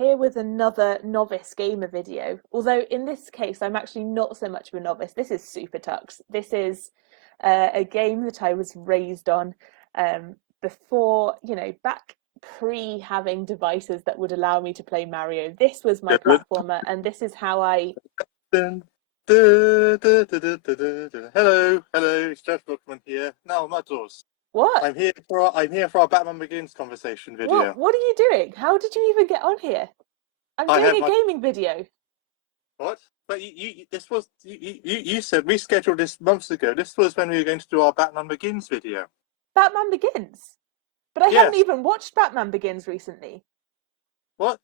here with another novice gamer video. Although in this case, I'm actually not so much of a novice. This is Supertux. This is a game that I was raised on before, back pre having devices that would allow me to play Mario. This was my platformer, and this is how I. Hello, it's Jeff Bookman here. Now, Muddles. What? I'm here for our Batman Begins conversation video. What are you doing? How did you even get on here? I'm doing a gaming video. What? But you said we scheduled this months ago. This was when we were going to do our Batman Begins video. Batman Begins? But I haven't even watched Batman Begins recently. What?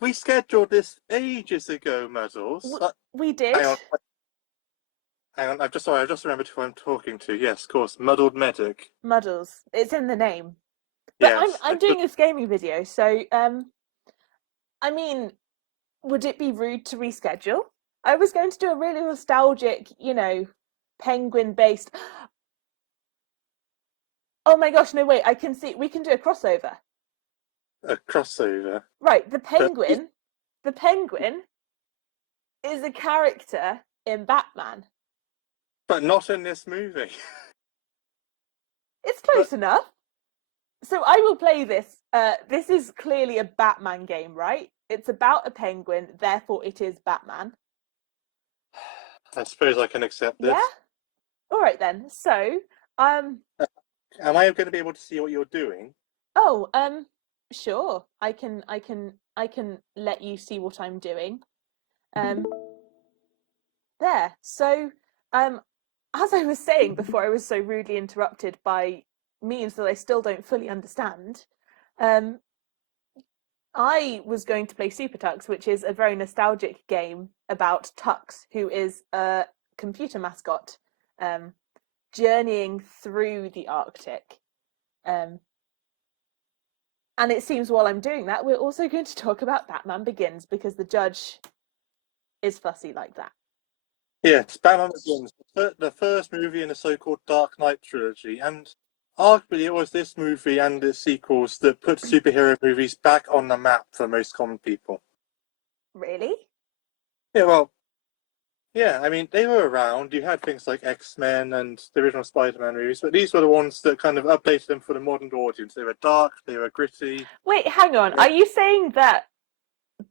We scheduled this ages ago, Muddles. We did. Hang on. I just remembered who I'm talking to. Yes, of course, Muddled Medic. Muddles. It's in the name. But yes, I'm doing this gaming video, so I mean, would it be rude to reschedule? I was going to do a really nostalgic, penguin-based. Oh my gosh! No, wait. I can see we can do a crossover. A crossover. Right, the penguin. The penguin is a character in Batman. But not in this movie. It's close enough. So I will play this. This is clearly a Batman game, right? It's about a penguin, therefore it is Batman. I suppose I can accept this. Yeah? All right then. So, am I going to be able to see what you're doing? Oh, sure. I can let you see what I'm doing. There. So, as I was saying before I was so rudely interrupted by means that I still don't fully understand, I was going to play Supertux, which is a very nostalgic game about Tux, who is a computer mascot journeying through the Arctic. And it seems while I'm doing that, we're also going to talk about Batman Begins, because the judge is fussy like that. Yes, Batman Begins, the first movie in the so-called Dark Knight trilogy, and arguably it was this movie and its sequels that put superhero movies back on the map for most common people. Really? Yeah, well, yeah, I mean, they were around. You had things like X-Men and the original Spider-Man movies, but these were the ones that kind of updated them for the modern audience. They were dark, they were gritty. Wait, hang on. Are you saying that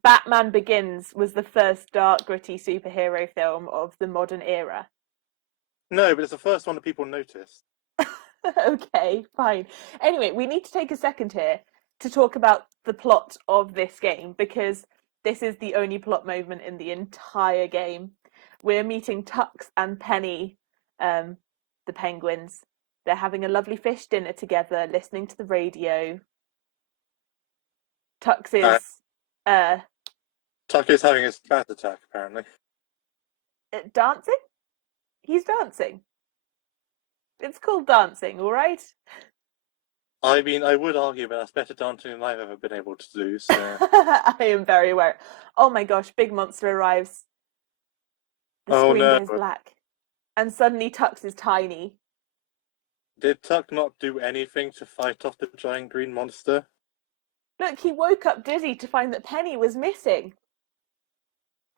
Batman Begins was the first dark, gritty superhero film of the modern era? No, but it's the first one that people noticed. Okay, fine. Anyway, we need to take a second here to talk about the plot of this game, because this is the only plot moment in the entire game. We're meeting Tux and Penny, the penguins. They're having a lovely fish dinner together, listening to the radio. Tux is Tuck is having his bat attack, apparently. Dancing? He's dancing. It's called dancing, all right? I mean, I would argue, but that's better dancing than I've ever been able to do, so... I am very aware. Oh my gosh, big monster arrives. The screen goes black. And suddenly Tux is tiny. Did Tuck not do anything to fight off the giant green monster? Look, he woke up dizzy to find that Penny was missing.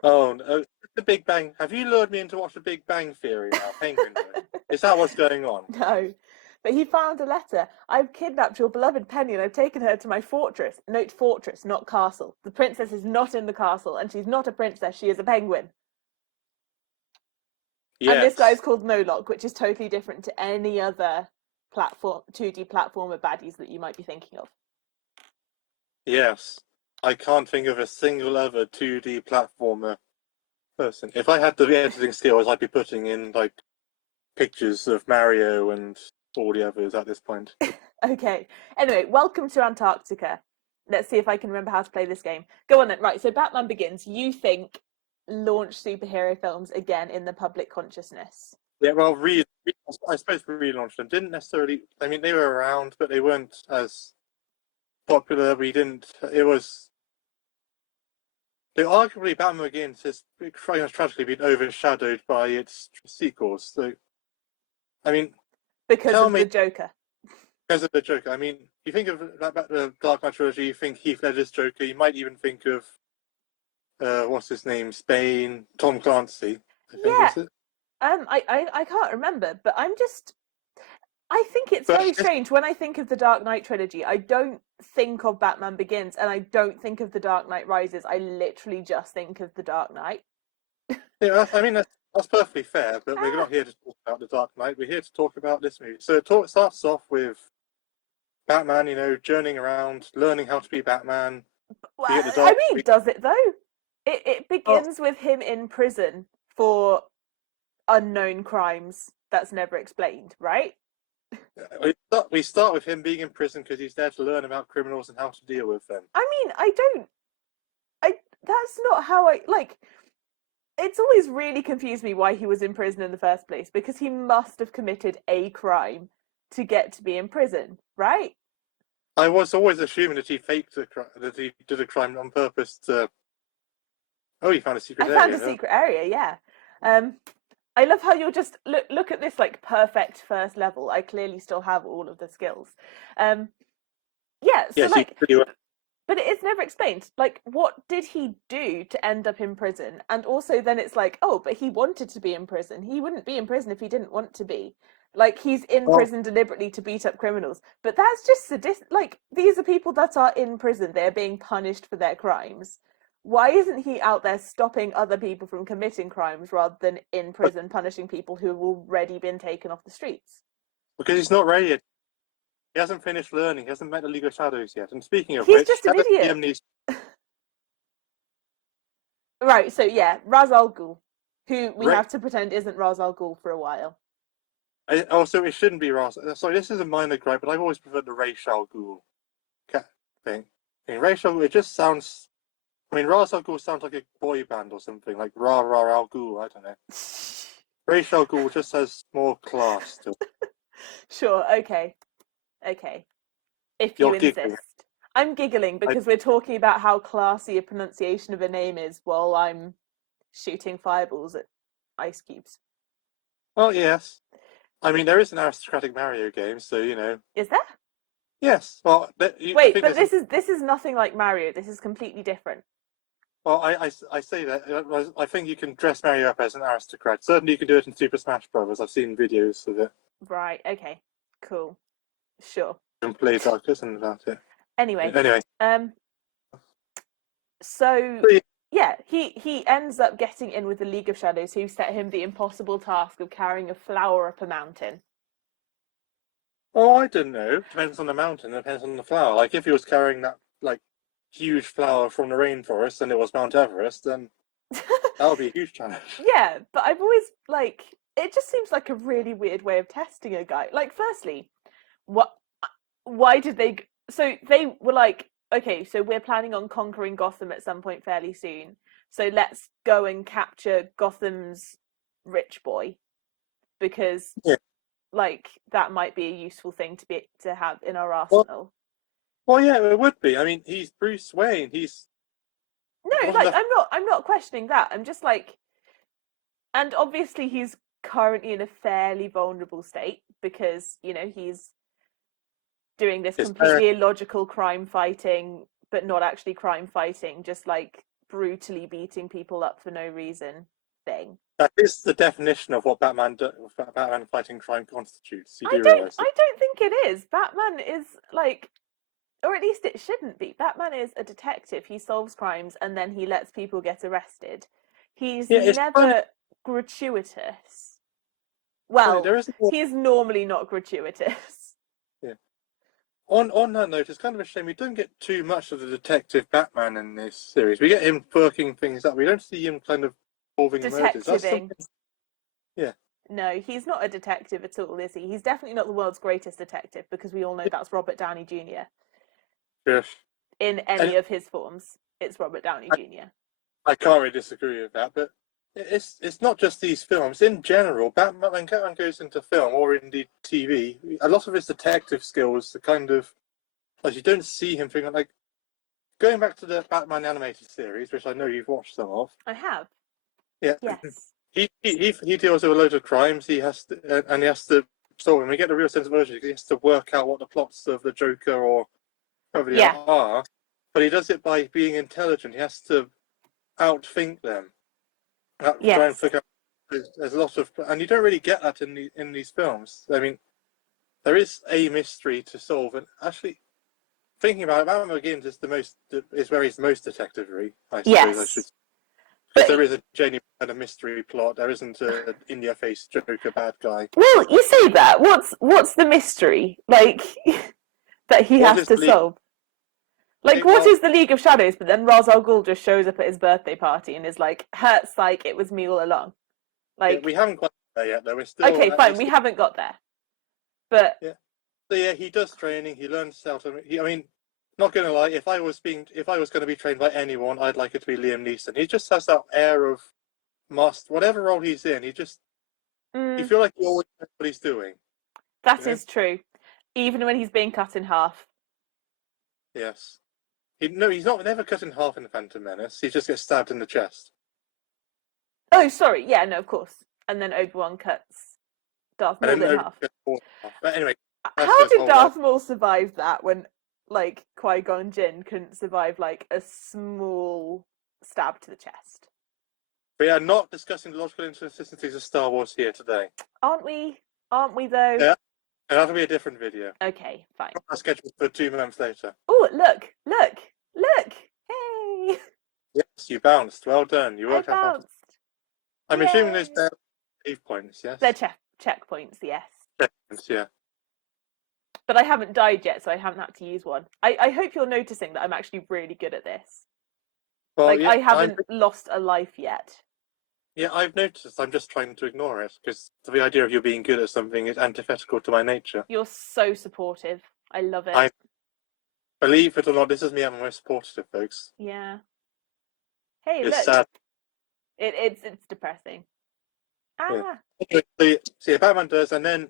Oh, no. The Big Bang. Have you lured me into watch the Big Bang Theory now, Penguin? Is that what's going on? No. But he found a letter. I've kidnapped your beloved Penny and I've taken her to my fortress. Note fortress, not castle. The princess is not in the castle, and she's not a princess, she is a penguin. Yes. And this guy's called Moloch, which is totally different to any other 2D platformer baddies that you might be thinking of. Yes. I can't think of a single other 2D platformer person. If I had the editing skills, I'd be putting in, pictures of Mario and all the others at this point. Okay. Anyway, welcome to Antarctica. Let's see if I can remember how to play this game. Go on then. Right, so Batman Begins, you think launch superhero films again in the public consciousness? Yeah, well, I suppose we relaunched them. Didn't necessarily... I mean, they were around, but they weren't as popular. Arguably, Batman Begins has tragically been overshadowed by its sequels. So, I mean... Because of the Joker. Because of the Joker, I mean, you think of the Dark Knight trilogy, you think Heath Ledger's Joker, you might even think of what's his name, Spain, Tom Clancy, I think Yeah. was it. I can't remember, but I think it's But very strange when I think of the Dark Knight trilogy. I don't think of Batman Begins, and I don't think of the Dark Knight Rises. I literally just think of the Dark Knight. yeah, I mean that's perfectly fair. But we're Ah, not here to talk about the Dark Knight. We're here to talk about this movie. So it starts off with Batman, journeying around, learning how to be Batman. We well, get the I Dark. mean, does it though? It Oh, begins with him in prison for unknown crimes that's never explained, right? we start with him being in prison because he's there to learn about criminals and how to deal with them. I mean, I that's not how I like. It's always really confused me why he was in prison in the first place because he must have committed a crime to get to be in prison, right? I was always assuming that he faked that he did a crime on purpose to. Oh, he found a secret I found area. a secret area, yeah. I love how you're just look at this like perfect first level. I clearly still have all of the skills. Um, yeah, so Yes, you like, pretty well. but it is never explained. Like, what did he do to end up in prison? And also, then it's like, oh, but he wanted to be in prison. He wouldn't be in prison if he didn't want to be. Like, he's in Well, prison deliberately to beat up criminals. But that's just sadistic. Like, these are people that are in prison. They're being punished for their crimes. Why isn't he out there stopping other people from committing crimes rather than in prison punishing people who have already been taken off the streets? because he's not ready yet. He hasn't finished learning. He hasn't met the League of Shadows yet. And speaking of He's which, just an how does idiot. Liam needs? Right, so yeah, Ra's al Ghul, who we Right. have to pretend isn't Ra's al Ghul for a while. Also, it shouldn't be Ra's. Sorry, this is a minor gripe, but I've always preferred the Ra's al Ghul thing. I mean, Ra's al Ghul, it just sounds. I mean, Ra's al Ghul sounds like a boy band or something, like Ra Ra Al Ghul. I don't know. Ra's al Ghul just has more class to it. Sure, okay. Okay. If you You're giggling. insist. I'm giggling because we're talking about how classy a pronunciation of a name is while I'm shooting fireballs at ice cubes. Well, yes. I mean, there is an aristocratic Mario game, so Is there? Yes. Well, I Wait, think but there's. this is nothing like Mario. This is completely different. Well, I say that I think you can dress Mario up as an aristocrat. Certainly, you can do it in Super Smash Brothers. I've seen videos of it. Right, okay. Cool. Sure. You can play Darkest about it. Anyway, Anyway, so but yeah, he ends up getting in with the League of Shadows, who set him the impossible task of carrying a flower up a mountain. oh, I don't know. Depends on the mountain. Depends on the flower. Like if he was carrying that huge flower from the rainforest and it was Mount Everest, then that would be a huge challenge. Yeah, but I've always like it just seems like a really weird way of testing a guy. Like, firstly, what? Why did they? So they were like, okay, so we're planning on conquering Gotham at some point fairly soon. So let's go and capture Gotham's rich boy because, Yeah. like, that might be a useful thing to have in our Well, arsenal. well, yeah, it would be. I mean, he's Bruce Wayne. He's No, got like enough. I'm not questioning that. I'm just like, and obviously he's currently in a fairly vulnerable state because he's doing this His parents. completely illogical crime fighting, but not actually crime fighting, just like brutally beating people up for no reason thing. That is the definition of what Batman fighting crime constitutes. You do realize that. I don't think it is. Batman is like, or at least it shouldn't be. Batman is a detective. He solves crimes and then he lets people get arrested. He's Yeah, it's funny. never gratuitous. Well, There isn't. he's normally not gratuitous. Yeah. On that note, it's kind of a shame we don't get too much of the detective Batman in this series. We get him working things up. We don't see him kind of solving murders. That's Detectiving. something. Yeah. No, he's not a detective at all, is he? He's definitely not the world's greatest detective because we all know that's Robert Downey Jr. Yes. In any of his forms. It's Robert Downey Jr. I can't really disagree with that, but it's not just these films. In general, Batman, when Batman goes into film or indeed TV, a lot of his detective skills are kind of like you don't see him thinking like going back to the Batman animated series, which I know you've watched some of. I have. Yeah. Yes. He deals with a load of crimes. He has to story, and we get a real sense of urgency because he has to work out what the plots of the Joker or whoever they Yeah. are. But he does it by being intelligent. He has to outthink them. Try and Yes. figure out. There's a lot of, and you don't really get that in these films. I mean, there is a mystery to solve, and actually, thinking about it, Batman Begins is where he's most detective-y, I suppose I should. Yes. Because But there is a genuine kind of mystery plot. There isn't an in-your-face Joker bad guy. well, you say that. What's the mystery like that he What has is to the league? solve? Like, what is the League of Shadows? But then Ra's al Ghul just shows up at his birthday party and is like, "Hurts like it was me all along." Yeah, Like, we haven't got there yet, though. We're still okay, fine, we haven't got there, but yeah. So yeah, he does training. He learns how to. I mean, not gonna lie. If I was going to be trained by anyone, I'd like it to be Liam Neeson. He just has that air of master. Whatever role he's in, you feel like he always knows what he's doing. that is true. Even when he's being cut in half. Yes. He's not never cut in half in the Phantom Menace. He just gets stabbed in the chest. Oh, sorry. Yeah, no, of course. And then Obi-Wan cuts Darth Maul in half. But anyway, how did Darth Maul survive that when, like, Qui-Gon Jinn couldn't survive, like, a small stab to the chest? We are not discussing the logical inconsistencies of Star Wars here today. Aren't we? Aren't we, though? Yeah. That'll be a different video. Okay, fine. Our schedule for 2 months later. Oh, look! Hey! Yes, you bounced. Well done. You worked out. Bounced. I'm assuming those are save points, yes? They're checkpoints, yes. Checkpoints, yeah. But I haven't died yet, so I haven't had to use one. I hope you're noticing that I'm actually really good at this. Well, I haven't lost a life yet. Yeah, I've noticed. I'm just trying to ignore it because the idea of you being good at something is antithetical to my nature. You're so supportive. I love it. Believe it or not, this is me at my most supportive, folks. Yeah. Hey, it's look. Sad. It's depressing. Ah. Yeah. So Batman does, and then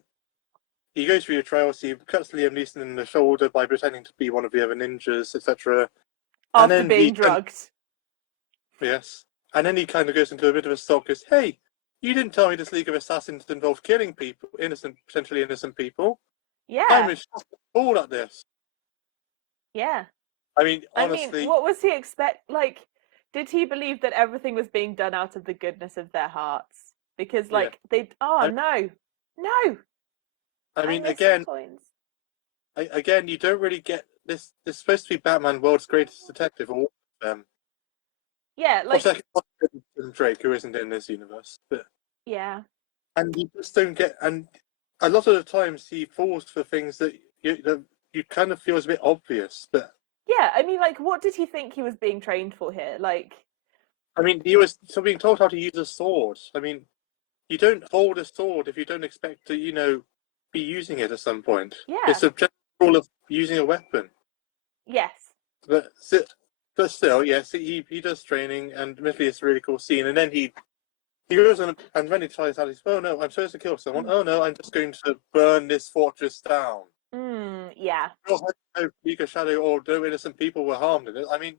he goes through your trials. He cuts Liam Neeson in the shoulder by pretending to be one of the other ninjas, etc. After being drugged. Yes. And then he kind of goes into a bit of a sulk because, hey, you didn't tell me this League of Assassins involved killing people, potentially innocent people. Yeah. I'm all at this. Yeah. I mean, honestly. What was he Like, did he believe that everything was being done out of the goodness of their hearts? Because, like, no. I mean, again, you don't really get this. This is supposed to be Batman, world's greatest detective, or yeah, like Drake, who isn't in this universe, but yeah, and you just don't get. And a lot of the times, he falls for things that you kind of feel is a bit obvious, but yeah, I mean, like, what did he think he was being trained for here? Like, I mean, he was being told how to use a sword. I mean, you don't hold a sword if you don't expect to, be using it at some point. Yeah, it's a general rule of using a weapon. Yes, but still, yes, he does training, and admittedly, it's a really cool scene. And then he goes on, and when he tries out, he's, oh no, I'm supposed to kill someone. Oh no, I'm just going to burn this fortress down. Yeah. No League of Shadow or no innocent people were harmed in it. I mean,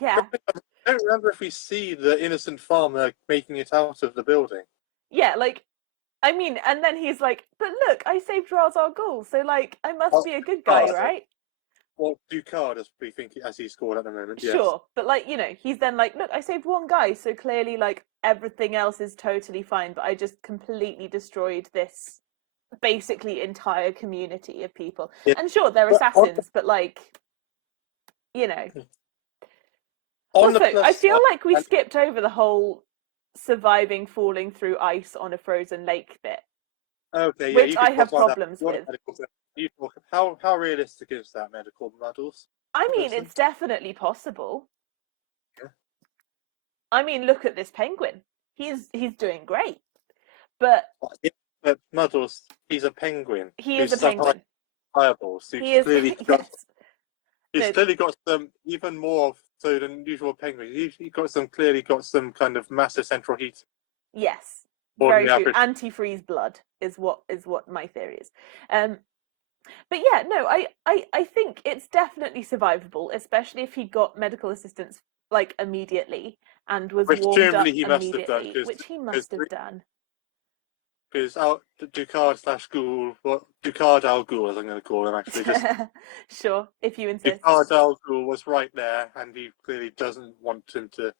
yeah. I don't remember if we see the innocent farmer making it out of the building. Yeah, like, I mean, and then he's like, but look, I saved Ra's al Ghul, so, like, I must be a good guy, right? Well, Ducard, as he's called at the moment, yes. Sure, but, like, he's then like, look, I saved one guy, so clearly, like, everything else is totally fine, but I just completely destroyed this basically entire community of people. Yeah. And sure, they're assassins, but, like, Also, I feel like we skipped over the whole surviving falling through ice on a frozen lake bit. Okay, yeah, which I have problems with. How realistic is that, medical Muddles? I mean, it's definitely possible. Yeah. I mean, look at this penguin. He's doing great. But Muddles, he's a penguin. He is a penguin. Fireballs. He's clearly got some even more so than usual penguins. He clearly got some kind of massive central heat. Yes. Very true. Antifreeze blood is what my theory is. But yeah, no, I think it's definitely survivable, especially if he got medical assistance like immediately and was warmed up immediately, which he must have done. because Ducard/Ghoul, Ducard Al Ghul, as I'm going to call him, actually, just Sure, if you insist. Ducard Al Ghul was right there, and he clearly doesn't want him to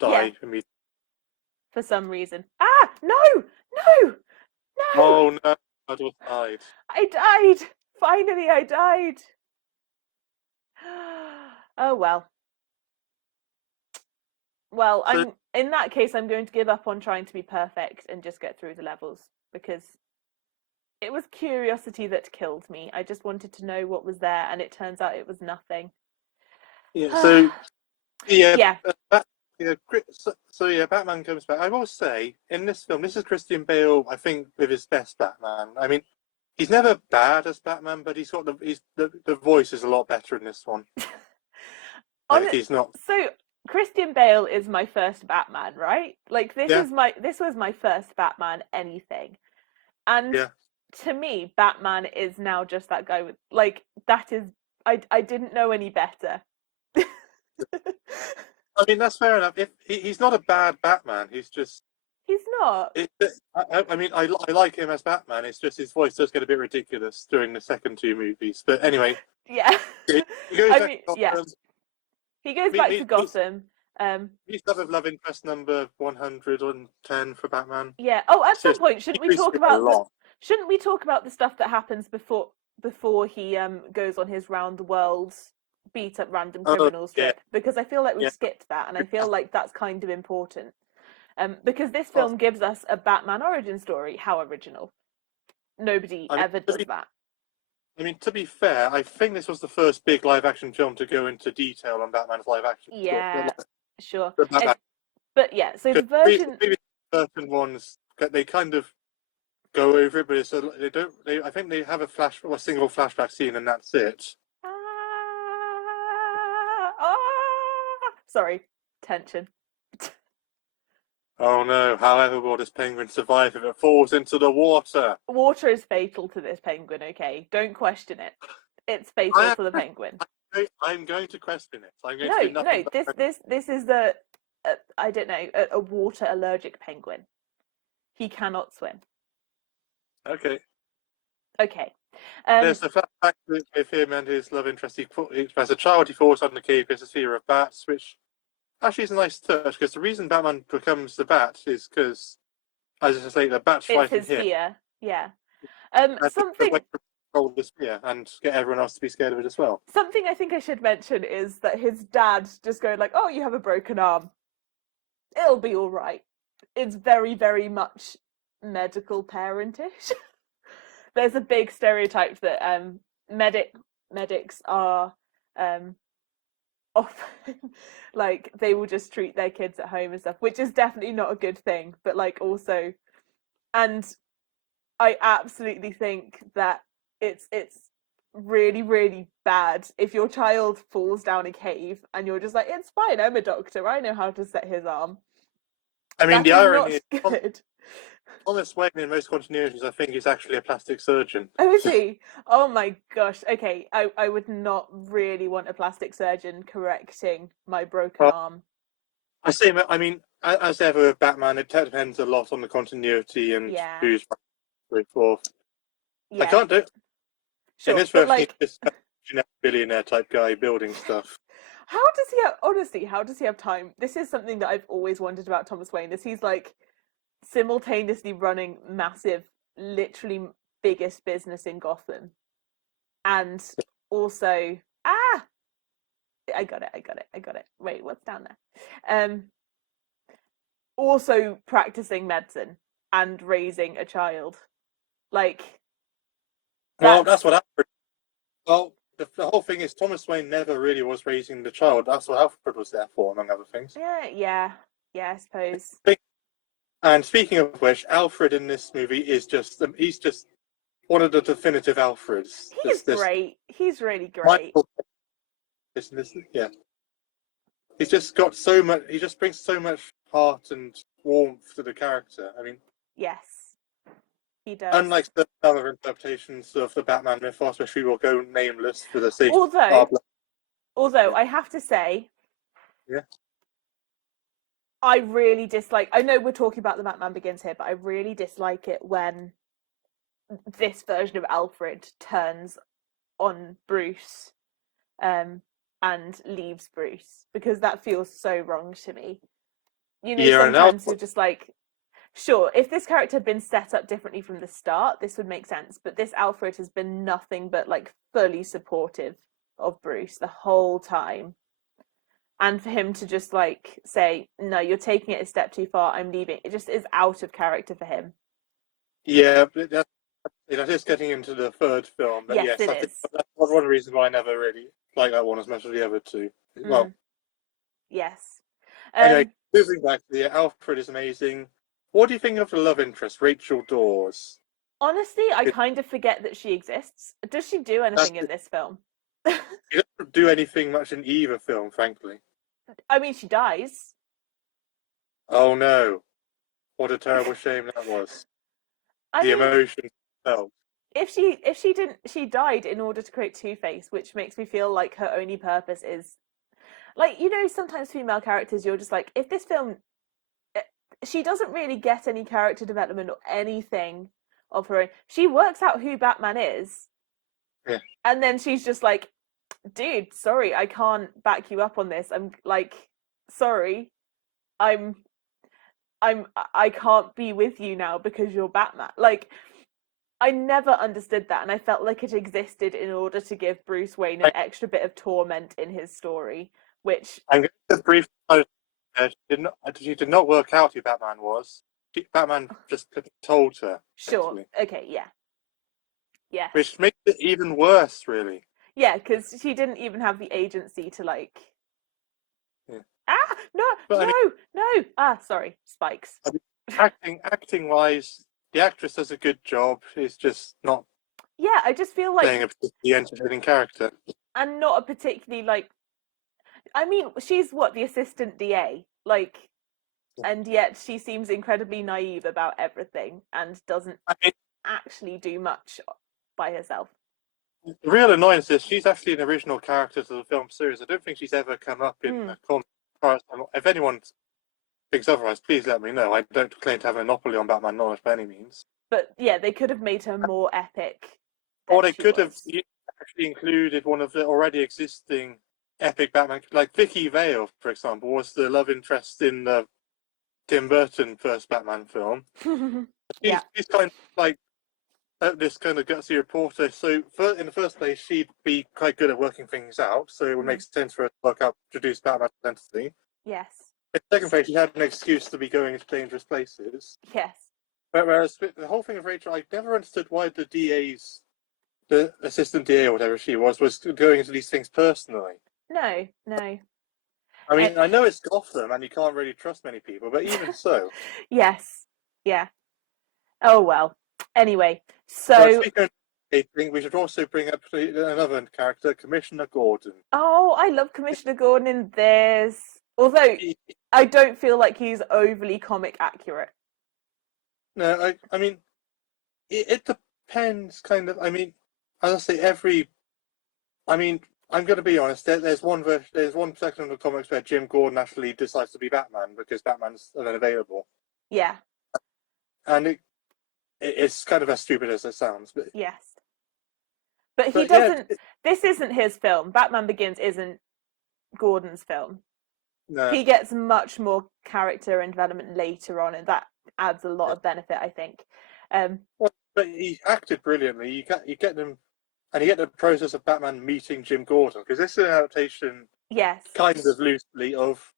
Yeah. die immediately. For some reason. Ah! No! No! No! Oh no, Muddles died. I died! Finally, I died! Oh well. Well, So, in that case, I'm going to give up on trying to be perfect and just get through the levels because it was curiosity that killed me. I just wanted to know what was there, and it turns out it was nothing. yeah, so yeah, Yeah. yeah, Batman comes back. I will say, in this film, this is Christian Bale, I think, with his best Batman. I mean, he's never bad as Batman, but the voice is a lot better in this one. Like he's not. So Christian Bale is my first Batman, right? Like Yeah, this was my first Batman anything. And yeah. to me, Batman is now just that guy with like that is I didn't know any better. I mean, that's fair enough. If he's not a bad Batman, he's just. He's not. I mean, I like him as Batman. It's just his voice does get a bit ridiculous during the second two movies. But anyway, Yeah. he goes I back mean, to yeah. Gotham. He goes back to Gotham. He's got love interest number 110 for Batman. Yeah. Oh, at It's some just point, shouldn't we talk a about lot. shouldn't we talk about the stuff that happens before he goes on his round the world beat up random criminals Yeah. trip? Because I feel like we've Yeah. skipped that, and I feel like that's kind of important. Because this film gives us a Batman origin story. How original! Nobody ever does that. I mean, to be fair, I think this was the first big live-action film to go into detail on Batman's live-action. Yeah, sure. Batman. But yeah, so the version. Maybe certain ones they kind of go over it, but it's they don't. I think they have a single flashback scene, and that's it. Sorry, tension. Oh no! However, will this penguin survive if it falls into the water? Water is fatal to this penguin. Okay, don't question it. It's fatal to the penguin. I'm going to question it. I'm going to do nothing. No. This is I don't know, a water allergic penguin. He cannot swim. Okay. Okay. There's the fact that with him and his love interest, as a child, he falls on the cave because of fear of bats, which actually is a nice touch. Because the reason Batman becomes the Bat is because, as I say, the Bat's fighting his him. fear. Yeah. Something to control this fear and get everyone else to be scared of it as well. Something I think I should mention is that his dad just going like, "Oh, you have a broken arm. It'll be all right." It's very, very much medical parentish. There's a big stereotype that medics are often like they will just treat their kids at home and stuff, which is definitely not a good thing. But like also, and I absolutely think that it's really, really bad if your child falls down a cave and you're just like, "It's fine, I'm a doctor, I know how to set his arm." I mean, the irony is good. Thomas Wayne in most continuities, I think, is actually a plastic surgeon. Oh, is he? Oh my gosh. Okay, I would not really want a plastic surgeon correcting my broken arm. I mean, as ever with Batman, it depends a lot on the continuity and who's going forth. Yeah. I can't do it. Sure, in this version, like, he's just a billionaire type guy building stuff. How does he have, honestly, how does he have time? This is something that I've always wondered about Thomas Wayne, is he's like simultaneously running massive, literally biggest business in Gotham. And also, I got it. Wait, what's down there? Also practicing medicine and raising a child. Like, well, that's what Alfred. Well, the whole thing is Thomas Wayne never really was raising the child. That's what Alfred was there for, among other things. Yeah, I suppose. And speaking of which, Alfred in this movie is he's just one of the definitive Alfreds. He's great. He's really great. Yeah. He's just got so much. He just brings so much heart and warmth to the character. I mean, yes, he does. Unlike the other interpretations of the Batman mythos, which we will go nameless for the sake. Although I have to say, yeah, I really dislike. I know we're talking about the Batman Begins here, but I really dislike it when this version of Alfred turns on Bruce, um, and leaves Bruce, because that feels so wrong to me. You know, Yeah, and now sometimes you're just like, sure, if this character had been set up differently from the start, this would make sense. But this Alfred has been nothing but like fully supportive of Bruce the whole time. And for him to just like say, no, you're taking it a step too far, I'm leaving, it just is out of character for him. yeah, but that is getting into the third film. But Yes, yes, it I think is. that's one of the reasons why I never really like that one as much as the other two. Well, Yes. anyway, Um, moving back to the Alfred is amazing. What do you think of the love interest, Rachel Dawes? Honestly, I kind of forget that she exists. Does she do That's, anything in this film? she doesn't do anything much in either film, frankly. I mean, she dies. Oh no, what a terrible shame that was. I The mean, emotion felt. if she didn't, she died in order to create Two-Face, which makes me feel like her only purpose is like, you know, sometimes female characters, you're just like, if this film, eh, she doesn't really get any character development or anything of her own. She works out who Batman is, Yeah. and then she's just like, dude, sorry, I can't back you up on this. I'm like, sorry, I'm I can't be with you now because you're Batman. Like, I never understood that, and I felt like it existed in order to give Bruce Wayne an extra bit of torment in his story, which I'm going to brief. She did not work out who Batman was. Batman just told her, sure, actually, okay, yeah. Yes. which makes it even worse, really. Yeah, because she didn't even have the agency to like. Yeah. Ah, no, But I mean, no, no. Ah, sorry, spikes. acting wise, the actress does a good job. It's just not Yeah, I just feel playing like, a particularly entertaining character. and not a particularly like. I mean, she's what, the assistant DA, like, and yet she seems incredibly naive about everything and doesn't I mean, actually do much by herself. the real annoyance is she's actually an original character to the film series. I don't think she's ever come up in Mm. a comic. If anyone thinks otherwise, please let me know. I don't claim to have a monopoly on Batman knowledge by any means. But yeah, they could have made her more epic Or than they she could have was. actually included one of the already existing epic Batman, like Vicky Vale, for example, was the love interest in the Tim Burton first Batman film. Yeah. She's kind of like this kind of gutsy reporter. So in the first place, she'd be quite good at working things out, so it would make sense for her to work out, introduce Batman's identity. Yes. In the second place, she had an excuse to be going into dangerous places. Yes. Whereas the whole thing of Rachel, I never understood why the assistant DA or whatever she was going into these things personally. No, no. I mean, I know it's Gotham and you can't really trust many people, but even so. Yes. Yeah. Oh well. Anyway, So so speaking of dating, we should also bring up another character, Commissioner Gordon. oh, I love Commissioner Gordon in this. Although I don't feel like he's overly comic accurate. No, I mean, it depends, kind of. I mean, as I say, I mean, I'm going to be honest. There's one section of the comics where Jim Gordon actually decides to be Batman because Batman's unavailable, Yeah. and it's kind of as stupid as it sounds. Yes. But he But yeah, doesn't. This isn't his film. Batman Begins isn't Gordon's film. no. He gets much more character and development later on, and that adds a lot of benefit, I think. Well, but he acted brilliantly. You get them, and you get the process of Batman meeting Jim Gordon because this is an adaptation, Yes. kind of loosely, of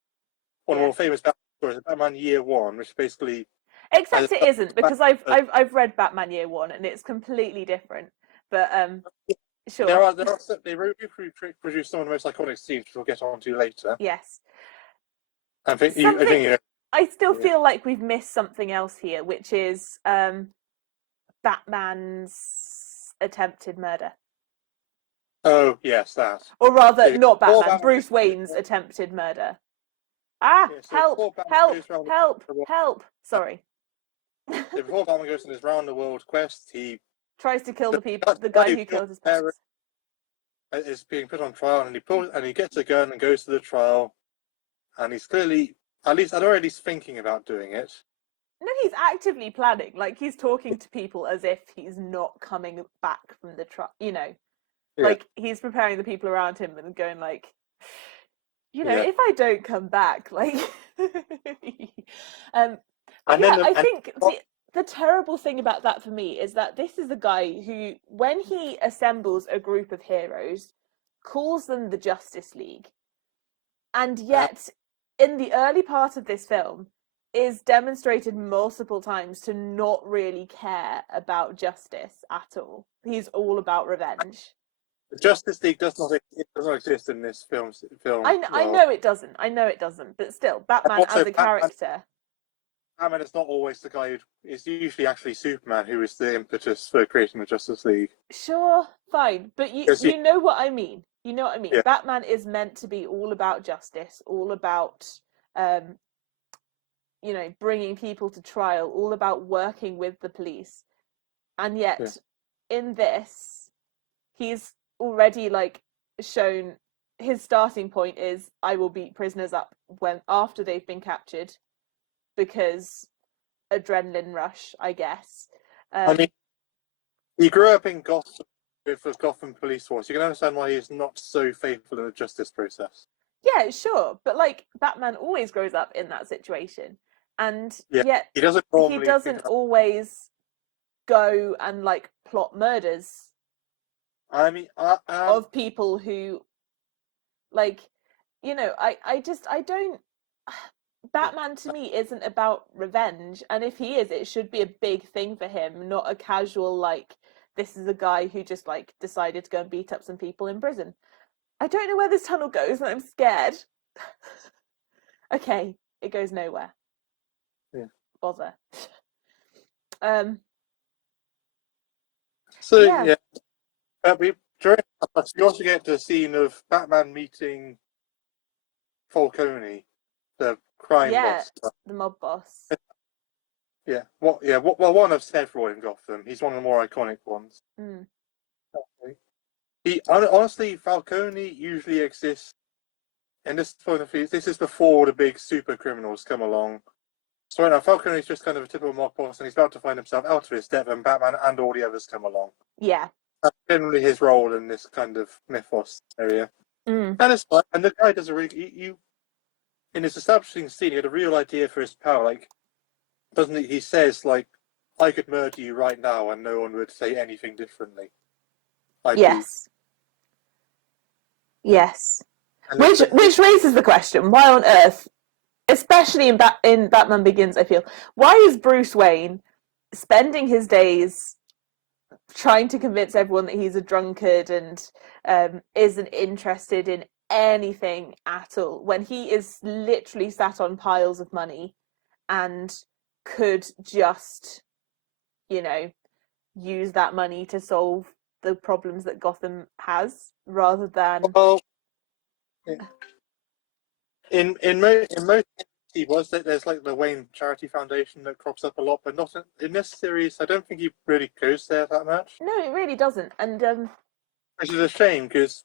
one of the more Yes. famous Batman stories, Batman Year One, which basically. Except it isn't, because I've read Batman Year One and it's completely different. But sure. They produced some of the most iconic scenes, which we'll get on to later. Yes. I think you know. I still feel like we've missed something else here, which is Batman's attempted murder. Oh yes, that. Or rather, Yeah, not Batman, Bruce Wayne's attempted murder. Ah, yeah, so help, help, help, help. Sorry. Before Batman goes on his round the world quest, he tries to kill the guy who killed his parents. Is being put on trial, and he gets a gun and goes to the trial, and he's clearly at least they're at least thinking about doing it. No, he's actively planning. Like, he's talking to people as if he's not coming back from the trial. Yeah, Like, he's preparing the people around him and going like, yeah. if I don't come back, like, but And yeah, then I think the terrible thing about that for me is that this is a guy who, when he assembles a group of heroes, calls them the Justice League, and yet in the early part of this film is demonstrated multiple times to not really care about justice at all. He's all about revenge. the Justice League does not exist in this film. I Well, know it doesn't. I know it doesn't. But still, and Batman also as a character. Batman is not always the guy. It's usually actually Superman who is the impetus for creating the Justice League. Sure, fine, but you know what I mean. You know what I mean. Yeah. Batman is meant to be all about justice, all about um, bringing people to trial, all about working with the police, and yet in this, he's already like shown his starting point is I will beat prisoners up after they've been captured because adrenaline rush, I guess. I mean, he grew up in Gotham with the Gotham police force. You can understand why he is not so faithful in the justice process. Yeah, sure, but like Batman always grows up in that situation, and yet he doesn't always go and like plot murders I mean, of people who, like, I don't. Batman to me isn't about revenge, and if he is, it should be a big thing for him, not a casual like. This is a guy who just like decided to go and beat up some people in prison. I don't know where this tunnel goes, and I'm scared. Okay, it goes nowhere. Yeah. Bother. So yeah. we also get the scene of Batman meeting Falcone, the crime boss. The mob boss. Yeah. Well, one of several in Gotham. He's one of the more iconic ones. Mm. He honestly, Falcone usually exists. And this point of view, this is before the big super criminals come along. So right now, Falcone is just kind of a typical mob boss, and he's about to find himself out of his depth, and Batman and all the others come along. Yeah. That's generally his role in this kind of mythos area. Mm. And it's fine. And the guy does a really in his establishing scene, he had a real idea for his power. Like, doesn't he? He says like, "I could murder you right now, and no one would say anything differently." Yes. Which raises the question: why on earth, especially in Batman Begins, I feel, why is Bruce Wayne spending his days trying to convince everyone that he's a drunkard and isn't interested in anything at all when he is literally sat on piles of money and could just, use that money to solve the problems that Gotham has rather than. Well, in most he was that there's like the Wayne Charity Foundation that crops up a lot, but not in this series. I don't think he really goes there that much. No, it really doesn't, and which is a shame because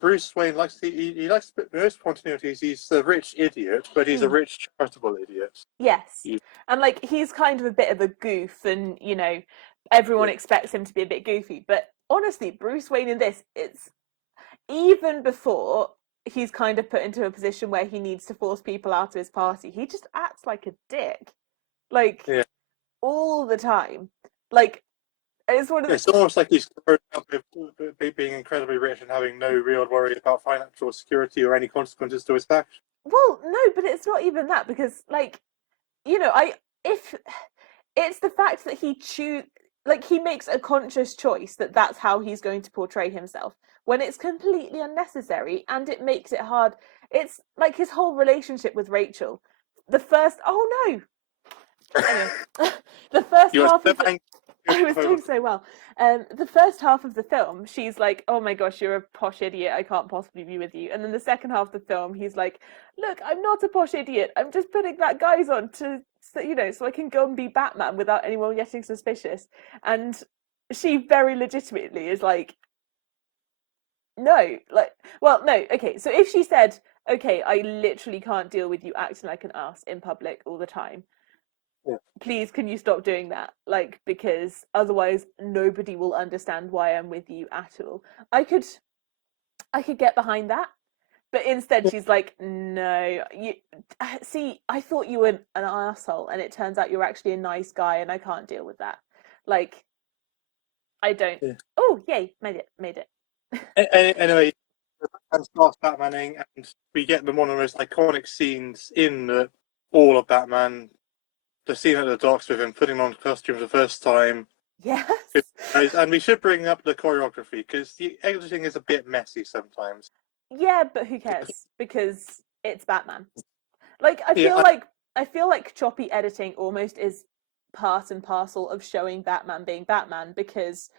Bruce Wayne likes he likes most continuities. He's a rich idiot, but he's a rich charitable idiot. Yes, and like he's kind of a bit of a goof, and everyone expects him to be a bit goofy. But honestly, Bruce Wayne in this, it's even before he's kind of put into a position where he needs to force people out of his party. He just acts like a dick, like all the time. Like it's one of it's almost like he's grown up with being incredibly rich and having no real worry about financial security or any consequences to his actions. Well, no, but it's not even that because, like, if it's the fact that he makes a conscious choice that that's how he's going to portray himself when it's completely unnecessary and it makes it hard. It's like his whole relationship with Rachel. The first the first half of I was doing so well. The first half of the film, she's like, "Oh my gosh, you're a posh idiot. I can't possibly be with you." And then the second half of the film, he's like, "Look, I'm not a posh idiot. I'm just putting that guise on so I can go and be Batman without anyone getting suspicious." And she very legitimately is like, "No, no, okay." So if she said, okay, I literally can't deal with you acting like an ass in public all the time. Yeah. Please, can you stop doing that? Like, because otherwise nobody will understand why I'm with you at all. I could get behind that, but instead she's like, no, you see, I thought you were an asshole, and it turns out you're actually a nice guy, and I can't deal with that. Like, I don't. Yeah. Oh, yay, made it. Anyway, and starts Batmaning, and we get one of the most iconic scenes in all of Batman. The scene at the docks with him putting on costume for the first time. Yes. And we should bring up the choreography because the editing is a bit messy sometimes. Yeah, but who cares? Because it's Batman. Like, Yeah, I feel like choppy editing almost is part and parcel of showing Batman being Batman, because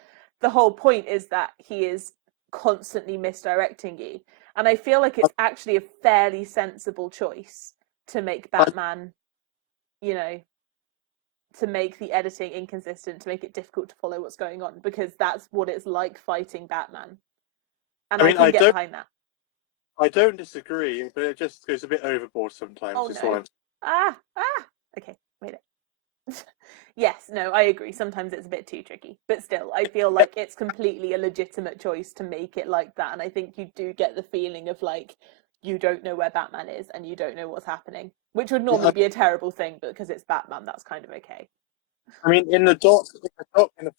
the whole point is that he is constantly misdirecting you. And I feel like it's actually a fairly sensible choice to make Batman, you know, to make the editing inconsistent, to make it difficult to follow what's going on, because that's what it's like fighting Batman. And I I mean, can get behind that. I don't disagree, but it just goes a bit overboard sometimes. Oh no. Okay, wait it. Yes, no, I agree. Sometimes it's a bit too tricky, but still, I feel like it's completely a legitimate choice to make it like that. And I think you do get the feeling of like you don't know where Batman is and you don't know what's happening, which would normally be a terrible thing, but because it's Batman, that's kind of okay. I mean, in the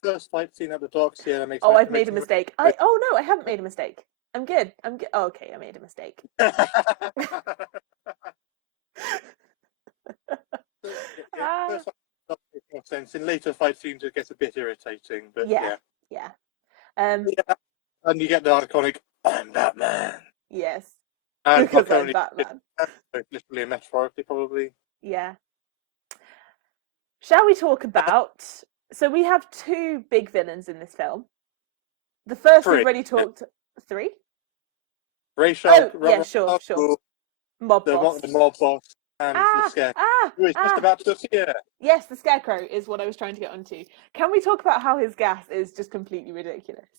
first fight scene at the docks, yeah, that makes. Oh, I've made a mistake. Oh no, I haven't made a mistake. I'm good. I'm good. Oh, okay, I made a mistake. First fight makes more sense. In later fight scenes, it gets a bit irritating, but yeah. And you get the iconic "I'm Batman." Yes. And because I'm Batman. Literally and metaphorically, probably. Yeah. Shall we talk about... So we have two big villains in this film. The first we've already talked... Three? Sure. Mob boss. The mob boss and the Scarecrow. Who is just about to appear. Yes, the Scarecrow is what I was trying to get onto. Can we talk about how his gas is just completely ridiculous?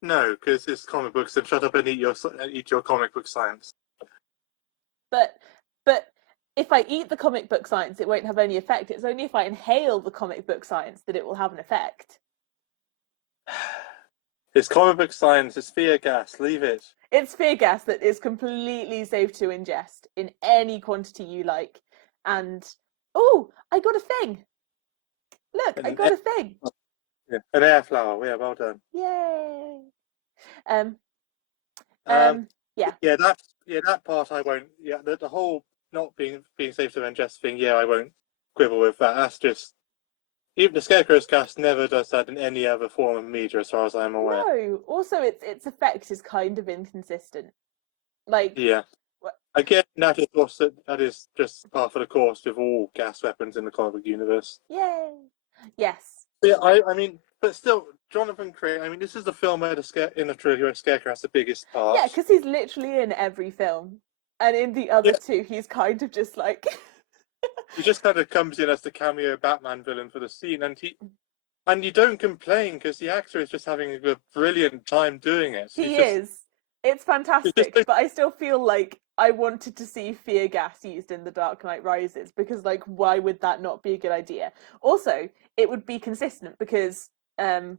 No, because it's comic books, and shut up and eat your comic book science. But if I eat the comic book science, it won't have any effect. It's only if I inhale the comic book science that it will have an effect. It's comic book science. It's fear gas. Leave it. It's fear gas that is completely safe to ingest in any quantity you like. And oh, I got a thing. Look, I got a thing. Yeah, an air flower. Yeah, well done. Yay. Yeah, that part I won't. Yeah, the whole not being safe to ingest thing. Yeah, I won't quibble with that. That's just even the Scarecrow's cast never does that in any other form of media, as far as I'm aware. No. Also, its effect is kind of inconsistent. Like yeah. Again, that is just part of the course with all gas weapons in the comic book universe. Yay! Yes. But yeah, I mean, but still, Jonathan Crane. I mean, this is the film where in the trilogy where Scarecrow has the biggest part. Yeah, because he's literally in every film, and in the other two, he's kind of just like. He just kind of comes in as the cameo Batman villain for the scene, and you don't complain because the actor is just having a brilliant time doing it. He is. It's fantastic, but I still feel like I wanted to see fear gas used in The Dark Knight Rises, because, like, why would that not be a good idea? Also, it would be consistent because Ra's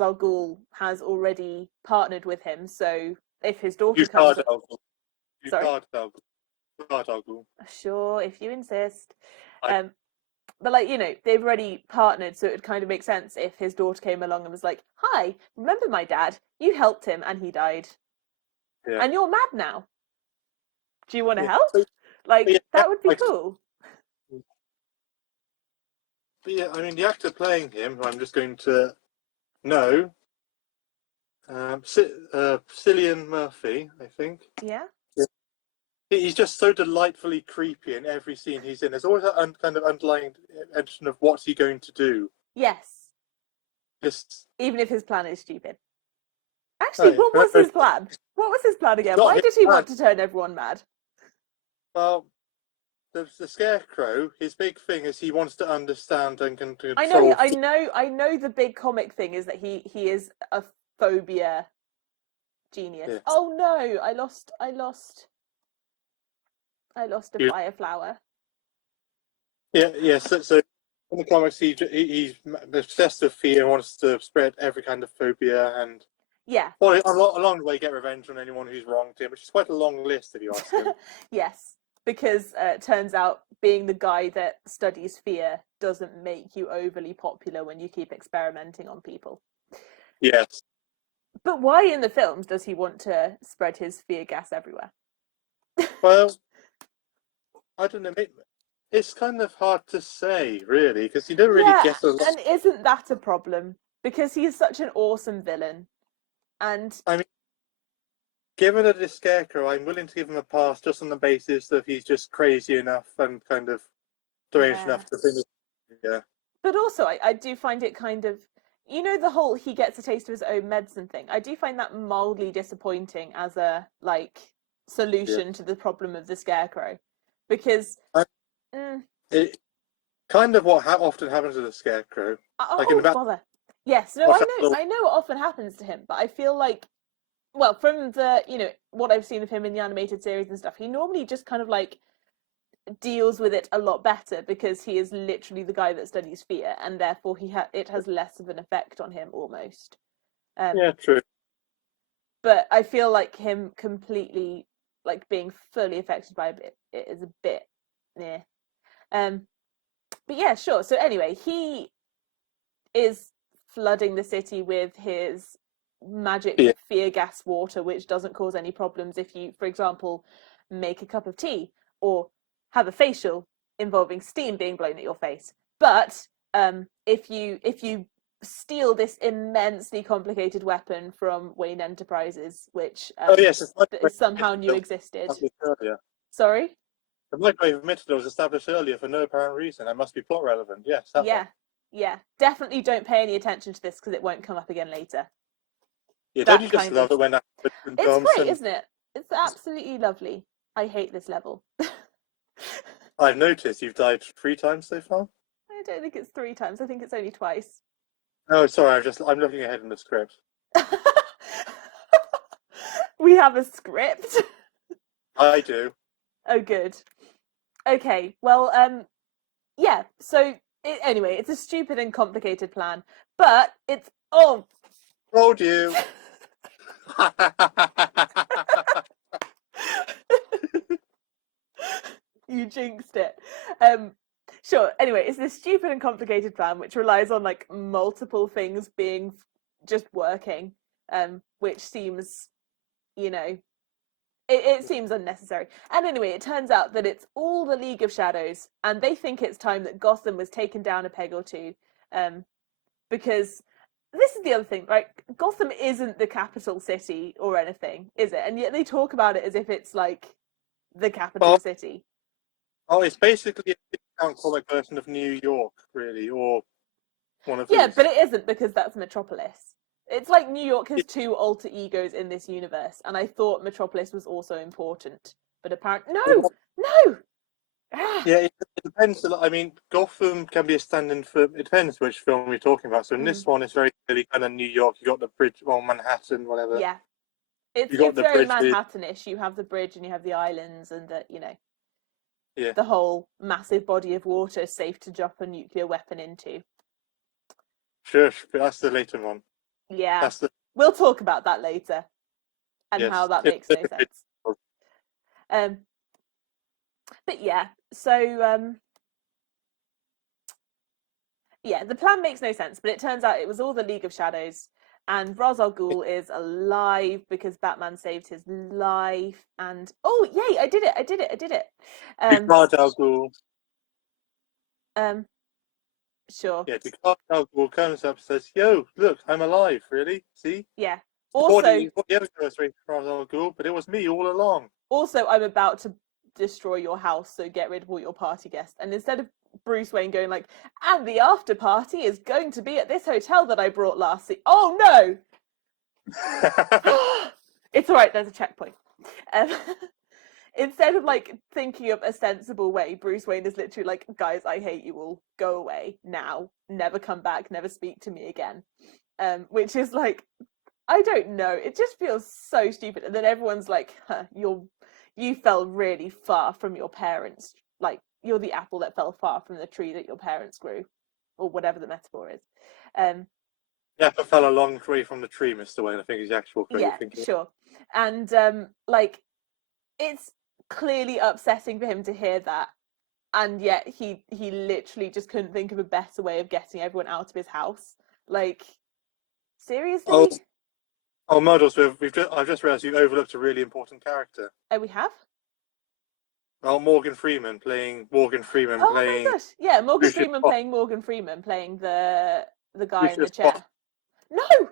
al Ghul has already partnered with him, so if his daughter comes... Sorry? Sure, if you insist. But, like, you know, they've already partnered, so it would kind of make sense if his daughter came along and was like, hi, remember my dad? You helped him and he died. Yeah. And you're mad now. Do you want to help? Like, that would be cool. But yeah, I mean, the actor playing him, I'm just going to know, Cillian Murphy, I think. Yeah. He's just so delightfully creepy in every scene he's in. There's always that kind of underlying tension of what's he going to do. Yes. Just even if his plan is stupid. Actually, what was his plan? What was his plan again? Why did he want to turn everyone mad? Well, the Scarecrow, his big thing is he wants to understand and control. I know. The big comic thing is that he is a phobia Genius. Yeah. Oh no, I lost a You- fire flower. yeah. So in the comics, he's obsessed with fear, wants to spread every kind of phobia, and Yeah. well, along the way, get revenge on anyone who's wronged him, which is quite a long list if you ask him. Yes, because it turns out being the guy that studies fear doesn't make you overly popular when you keep experimenting on people. Yes. But why in the films does he want to spread his fear gas everywhere? Well, I don't know. It's kind of hard to say, really, because you don't really Yeah, get a lot. and isn't that a problem? Because he's such an awesome villain. And I mean, given that it's Scarecrow, I'm willing to give him a pass just on the basis that he's just crazy enough and kind of deranged yeah. enough to think. Yeah. But also, I do find it kind of, the whole he gets a taste of his own medicine thing. I do find that mildly disappointing as a, like, Yeah. solution to the problem of the Scarecrow. Because, I, mm, it kind of what often happens to the Scarecrow. Like in oh, about bother. Yes, no, watch out, I know what often happens to him, but I feel like, well, from the, what I've seen of him in the animated series and stuff, he normally just kind of, like, deals with it a lot better because he is literally the guy that studies fear, and therefore it has less of an effect on him almost. yeah, true. But I feel like him completely, like, being fully affected by it is a bit, yeah. But yeah, sure. So anyway, he is flooding the city with his magic Yeah. fear gas water, which doesn't cause any problems if you, for example, make a cup of tea or have a facial involving steam being blown at your face. But if you steal this immensely complicated weapon from Wayne Enterprises, which Oh yes, it's like somehow knew existed. earlier. Sorry? The microwave emitter was established earlier for no apparent reason. That must be plot relevant. Yes, that Yeah, one. yeah. Definitely don't pay any attention to this because it won't come up again later. Yeah, don't you That just kind love of. it when that happens in It's films? great, And isn't it? It's absolutely lovely. I hate this level. I've noticed you've died 3 times so far. I don't think it's 3 times. I think it's only twice. Oh, sorry. I'm looking ahead in the script. We have a script. I do. Oh, good. Okay. Well, yeah. So anyway, it's a stupid and complicated plan, but it's Told you. You jinxed it. Sure. Anyway, it's this stupid and complicated plan which relies on, like, multiple things being just working, which seems, it seems unnecessary. And anyway, it turns out that it's all the League of Shadows, and they think it's time that Gotham was taken down a peg or two, because this is the other thing, right? Gotham isn't the capital city or anything, is it? And yet they talk about it as if it's like the capital oh, city. it's basically a discount comic version of New York, really, or one of Yeah, these. but it isn't because that's Metropolis. It's like New York has two alter egos in this universe, and I thought Metropolis was also important, but apparently no. Ah, Yeah, it depends. I mean, Gotham can be a stand-in for. It depends which film we're talking about. So in this one, it's very clearly kind of New York. You got the bridge, well, Manhattan, whatever. yeah, it's You got it's the very bridge. Manhattanish. You have the bridge and you have the islands, and Yeah, the whole massive body of water safe to drop a nuclear weapon into. sure. But that's the later one. Yeah, That's the we'll talk about that later and how yes. that makes no sense. Um, but yeah, so yeah, the plan makes no sense, but it turns out it was all the League of Shadows, and Ra's al Ghul is alive because Batman saved his life. And oh, yay! I did it! Picard Al Ghul. Um, sure. Yeah, Picard Al Ghul comes up and says, "Yo, look, I'm alive. Really? See? Yeah. The Also, body, the other goes straight to Ra's al Ghul, but it was me all along." I'm about to destroy your house, so get rid of all your party guests. And instead of Bruce Wayne going like, and the after party is going to be at this hotel that I brought last week. Oh no! It's all right. There's a checkpoint. Um, instead of, like, thinking of a sensible way, Bruce Wayne is literally like, guys, I hate you all. Go away now. Never come back. Never speak to me again. Which is like I don't know. It just feels so stupid. And then everyone's like, huh, you fell really far from your parents. Like, you're the apple that fell far from the tree that your parents grew, or whatever the metaphor is. Yeah, I fell a long way from the tree, Mr. Wayne. I think is the actual quote you're Yeah, thinking. sure. And like, it's clearly upsetting for him to hear that, and yet he literally just couldn't think of a better way of getting everyone out of his house. Like, Oh, seriously? Muddles, I've just realised you overlooked a really important character. Oh, we have? Oh, Morgan Freeman playing Oh my gosh! Yeah, Morgan Lucius Freeman Fox. playing Morgan Freeman playing the guy in the Lucius Fox. chair. No,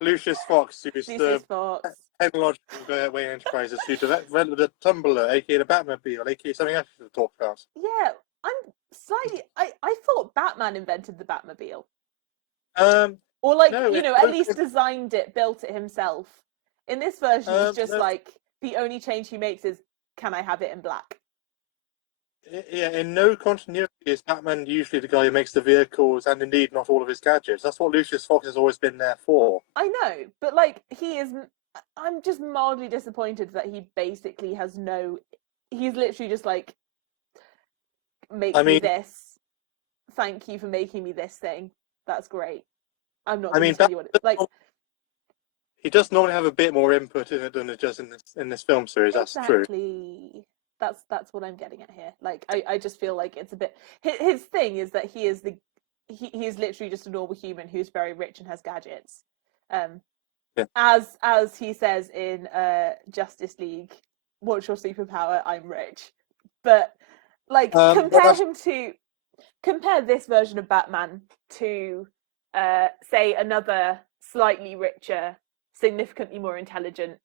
Lucius Fox, who's Lucius the Fox. technological Wayne Enterprises who developed the Tumbler, aka the Batmobile, aka something else to talk about. Yeah, I'm slightly. I thought Batman invented the Batmobile, Um, or like no, at least designed it, built it himself. In this version, he's just no, like the only change he makes is, can I have it in black? yeah, in no continuity is Batman usually the guy who makes the vehicles and indeed not all of his gadgets. That's what Lucius Fox has always been there for. I know, but like he is. I'm just mildly disappointed that he basically has no. He's literally just like, I make me mean, this. Thank you for making me this thing. That's great. I'm not I going to mean, tell you what it's like. he does normally have a bit more input in it than it does in this film series. That's true. Exactly. That's what I'm getting at here. Like I just feel like it's a bit. His thing is that he is he is literally just a normal human who's very rich and has gadgets. Um, Yeah. as he says in Justice League, what's your superpower? I'm rich. But like compare this version of Batman to say another slightly richer, significantly more intelligent,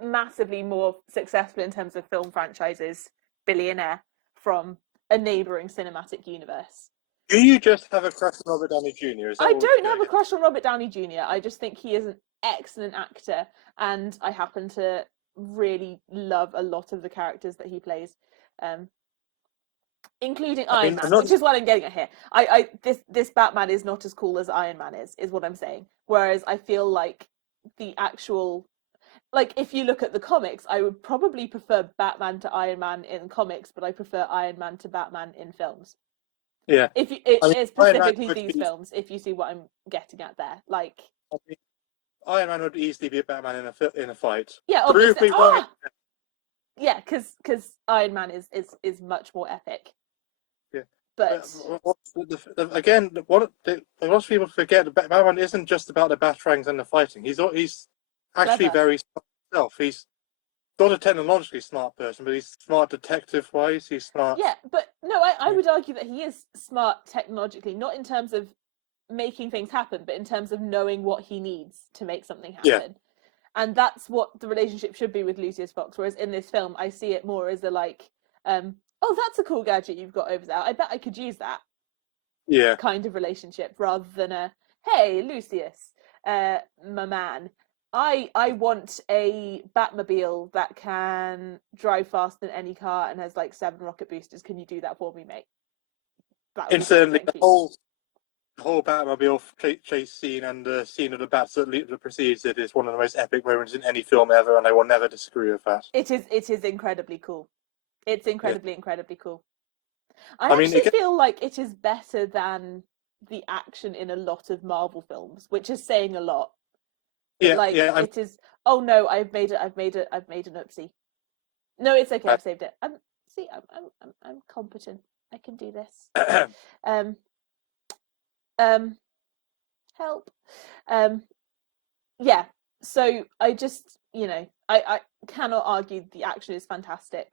massively more successful in terms of film franchises billionaire from a neighboring cinematic universe. Do you just have a crush on Robert Downey Jr.? Is that I what don't we're have a going crush on Robert Downey Jr. I just think he is an excellent actor, and I happen to really love a lot of the characters that he plays, um, including I Iron mean, I'm Man, not. which is what I'm getting at here. This Batman is not as cool as Iron Man is what I'm saying. Whereas I feel like the actual, like, if you look at the comics, I would probably prefer Batman to Iron Man in comics, but I prefer Iron Man to Batman in films. Yeah. If you, I mean, it's Iron Man specifically would these be. films, if you see what I'm getting at there, like, I mean, Iron Man would easily be a Batman in a fight. yeah, Prove obviously, me wrong. yeah, because Iron Man is much more epic, Yeah. but Again, a lot of people forget that Batman isn't just about the batarangs and the fighting. He's actually clever. very smart himself. He's not a technologically smart person, but he's smart detective wise. He's smart. Yeah, but no, I would argue that he is smart technologically, not in terms of making things happen, but in terms of knowing what he needs to make something Yeah. happen. And that's what the relationship should be with Lucius Fox. Whereas in this film, I see it more as a like, oh, that's a cool gadget you've got over there. I bet I could use that Yeah. kind of relationship, rather than a, hey, Lucius, my man, I want a Batmobile that can drive faster than any car and has like 7 rocket boosters. Can you do that for me, mate? That would be great. Incidentally, Thank you. the whole Batmobile chase scene and the scene of the bats that precedes it is one of the most epic moments in any film ever, and I will never disagree with that. It is incredibly cool. It's incredibly, Yeah. incredibly cool. I I mean, actually feel like it is better than the action in a lot of Marvel films, which is saying a lot. But yeah, like, yeah. it is. Oh no, I've made an oopsie. No, it's okay. I've saved it. I'm competent. I can do this. Um, help. Yeah. So I just, I cannot argue the action is fantastic.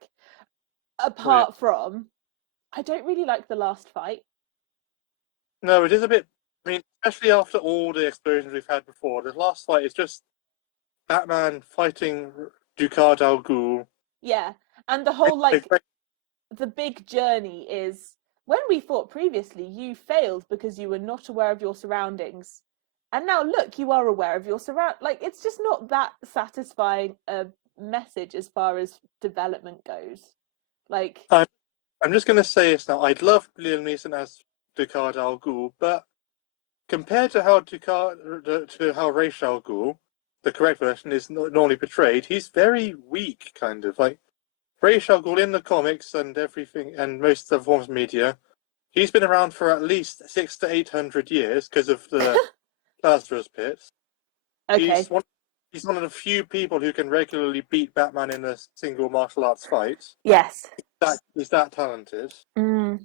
Apart from, I don't really like the last fight. No, it is a bit. I mean, especially after all the explosions we've had before, the last fight is just Batman fighting Ducard Al Ghul. Yeah, and the whole like the big journey is, when we fought previously, you failed because you were not aware of your surroundings. And now look, you are aware of your like, it's just not that satisfying a message as far as development goes. Like, I'm just going to say this now. I'd love Liam Neeson as Ducard Al Ghul, but compared to how Ra's al Ghul, the correct version, is normally portrayed, he's very weak, kind of like Ra's al Ghul in the comics and everything, and most of the forms of media. He's been around for at least 600 to 800 years because of the Lazarus Pit. Okay. He's one of the few people who can regularly beat Batman in a single martial arts fight. Yes. He's that talented. Mm.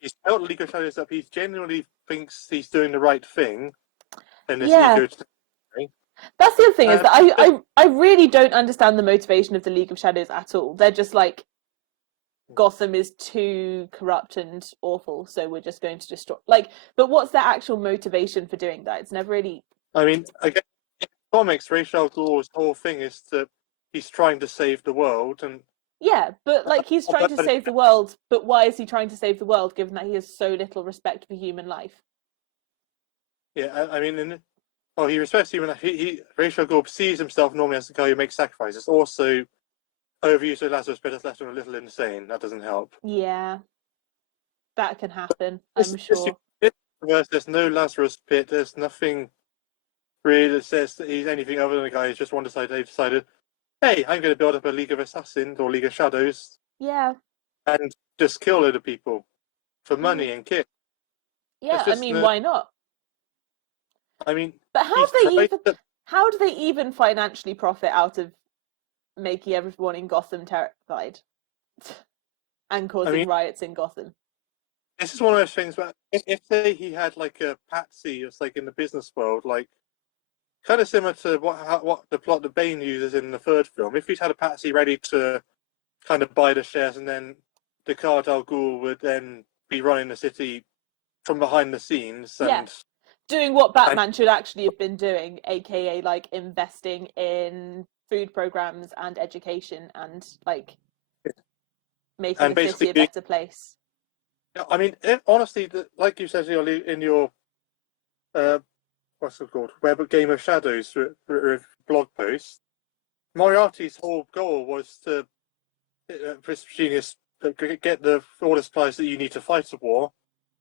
He's built League of Shadows up. He genuinely thinks he's doing the right thing in this Yeah. ego. That's the other thing, is that I really don't understand the motivation of the League of Shadows at all. They're just like, Gotham is too corrupt and awful, so we're just going to destroy. Like, but what's their actual motivation for doing that? It's never really. I mean, again, in comics, Ra's al Ghul's whole thing is that he's trying to save the world, and Yeah, but like he's trying to save the world. But why is he trying to save the world, given that he has so little respect for human life? yeah, I mean, he respects human life. Ra's al Ghul sees himself normally as the guy who makes sacrifices. Also, overuse of Lazarus Pit has left him a little insane. That doesn't help. Yeah, that can happen. I'm sure. There's no Lazarus Pit. There's nothing really that says that he's anything other than a guy who's just they decided, hey, I'm going to build up a League of Assassins or League of Shadows. Yeah. And just kill a load of people for money and kick. Yeah, I mean, why not? I mean, but how do they even financially profit out of making everyone in Gotham terrified and causing riots in Gotham? This is one of those things where if say he had like a patsy, it's like in the business world, like kind of similar to what the plot that Bane uses in the third film. If he'd had a patsy ready to kind of buy the shares, and then the Khal Al Ghul would then be running the city from behind the scenes and doing what Batman should actually have been doing, aka like investing in food programs and education and like making the city a better place. I mean, honestly, like you said in your what's it called, Web Game of Shadows blog post, Moriarty's whole goal was to genius get all the supplies that you need to fight a war,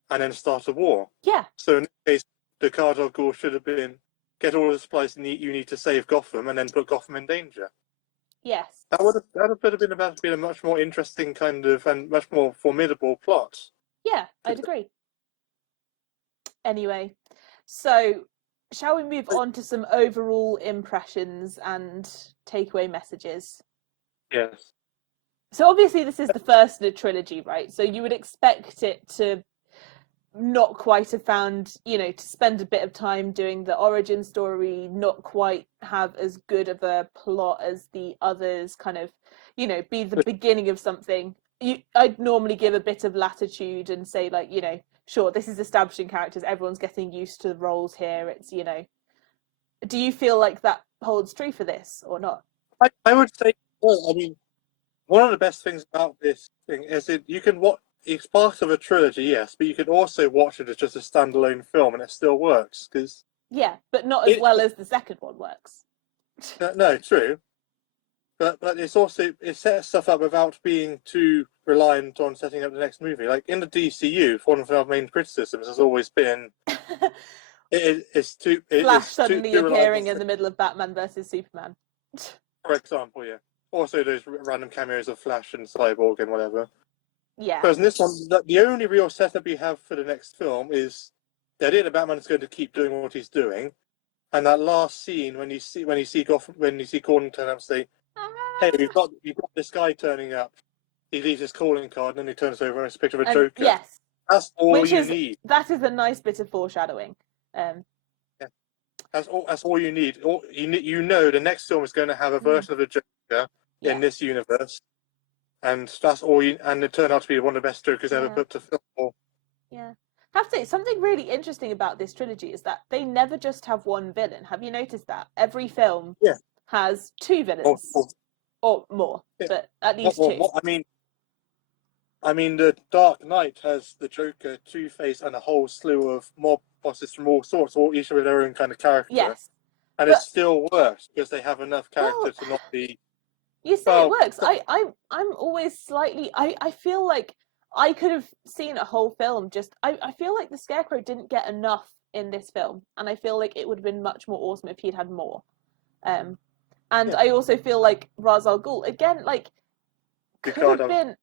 and then start a war. Yeah. So in this case, the Khal Al Ghul should have been get all the supplies you need to save Gotham, and then put Gotham in danger. Yes. That would have been a much more interesting kind of and much more formidable plot. Yeah, I'd agree. Anyway, so shall we move on to some overall impressions and takeaway messages? Yes. So obviously this is the first in a trilogy, right? So you would expect it to not quite have found, to spend a bit of time doing the origin story, not quite have as good of a plot as the others, kind of, be the beginning of something. I'd normally give a bit of latitude and say, like, sure, this is establishing characters, everyone's getting used to the roles here. It's, do you feel like that holds true for this or not? I would say, well, I mean, one of the best things about this thing is you can watch. It's part of a trilogy, yes, but you can also watch it as just a standalone film, and it still works. But not as well as the second one works. No, true. But it's also it sets stuff up without being too reliant on setting up the next movie. Like in the DCU, one of our main criticisms has always been Flash suddenly appearing in the middle of Batman versus Superman. For example, yeah. Also, those random cameos of Flash and Cyborg and whatever. Yeah. Whereas in this one, the only real setup you have for the next film is the idea that Batman is going to keep doing what he's doing, and that last scene when you see Gordon turn up and say, "Hey, we've got this guy turning up." He leaves his calling card, and then he turns over and it's a picture of a Joker. Yes, that's all you need. That is a nice bit of foreshadowing. Yeah. That's all you need. The next film is going to have a version of the Joker in this universe. And that's all and it turned out to be one of the best Jokers ever put to film. Yeah. I have to say, something really interesting about this trilogy is that they never just have one villain. Have you noticed that? Every film has two villains. Or more, but at least two. I mean, the Dark Knight has the Joker, Two-Face, and a whole slew of mob bosses from all sorts, all each with their own kind of character. Yes. And it still works because they have enough character to not be... You say it works. I'm always slightly... I feel like I could have seen a whole film just. I feel like the Scarecrow didn't get enough in this film, and I feel like it would have been much more awesome if he'd had more. Um, and Yeah. I also feel like Ra's al Ghul again, like You could can't have have, been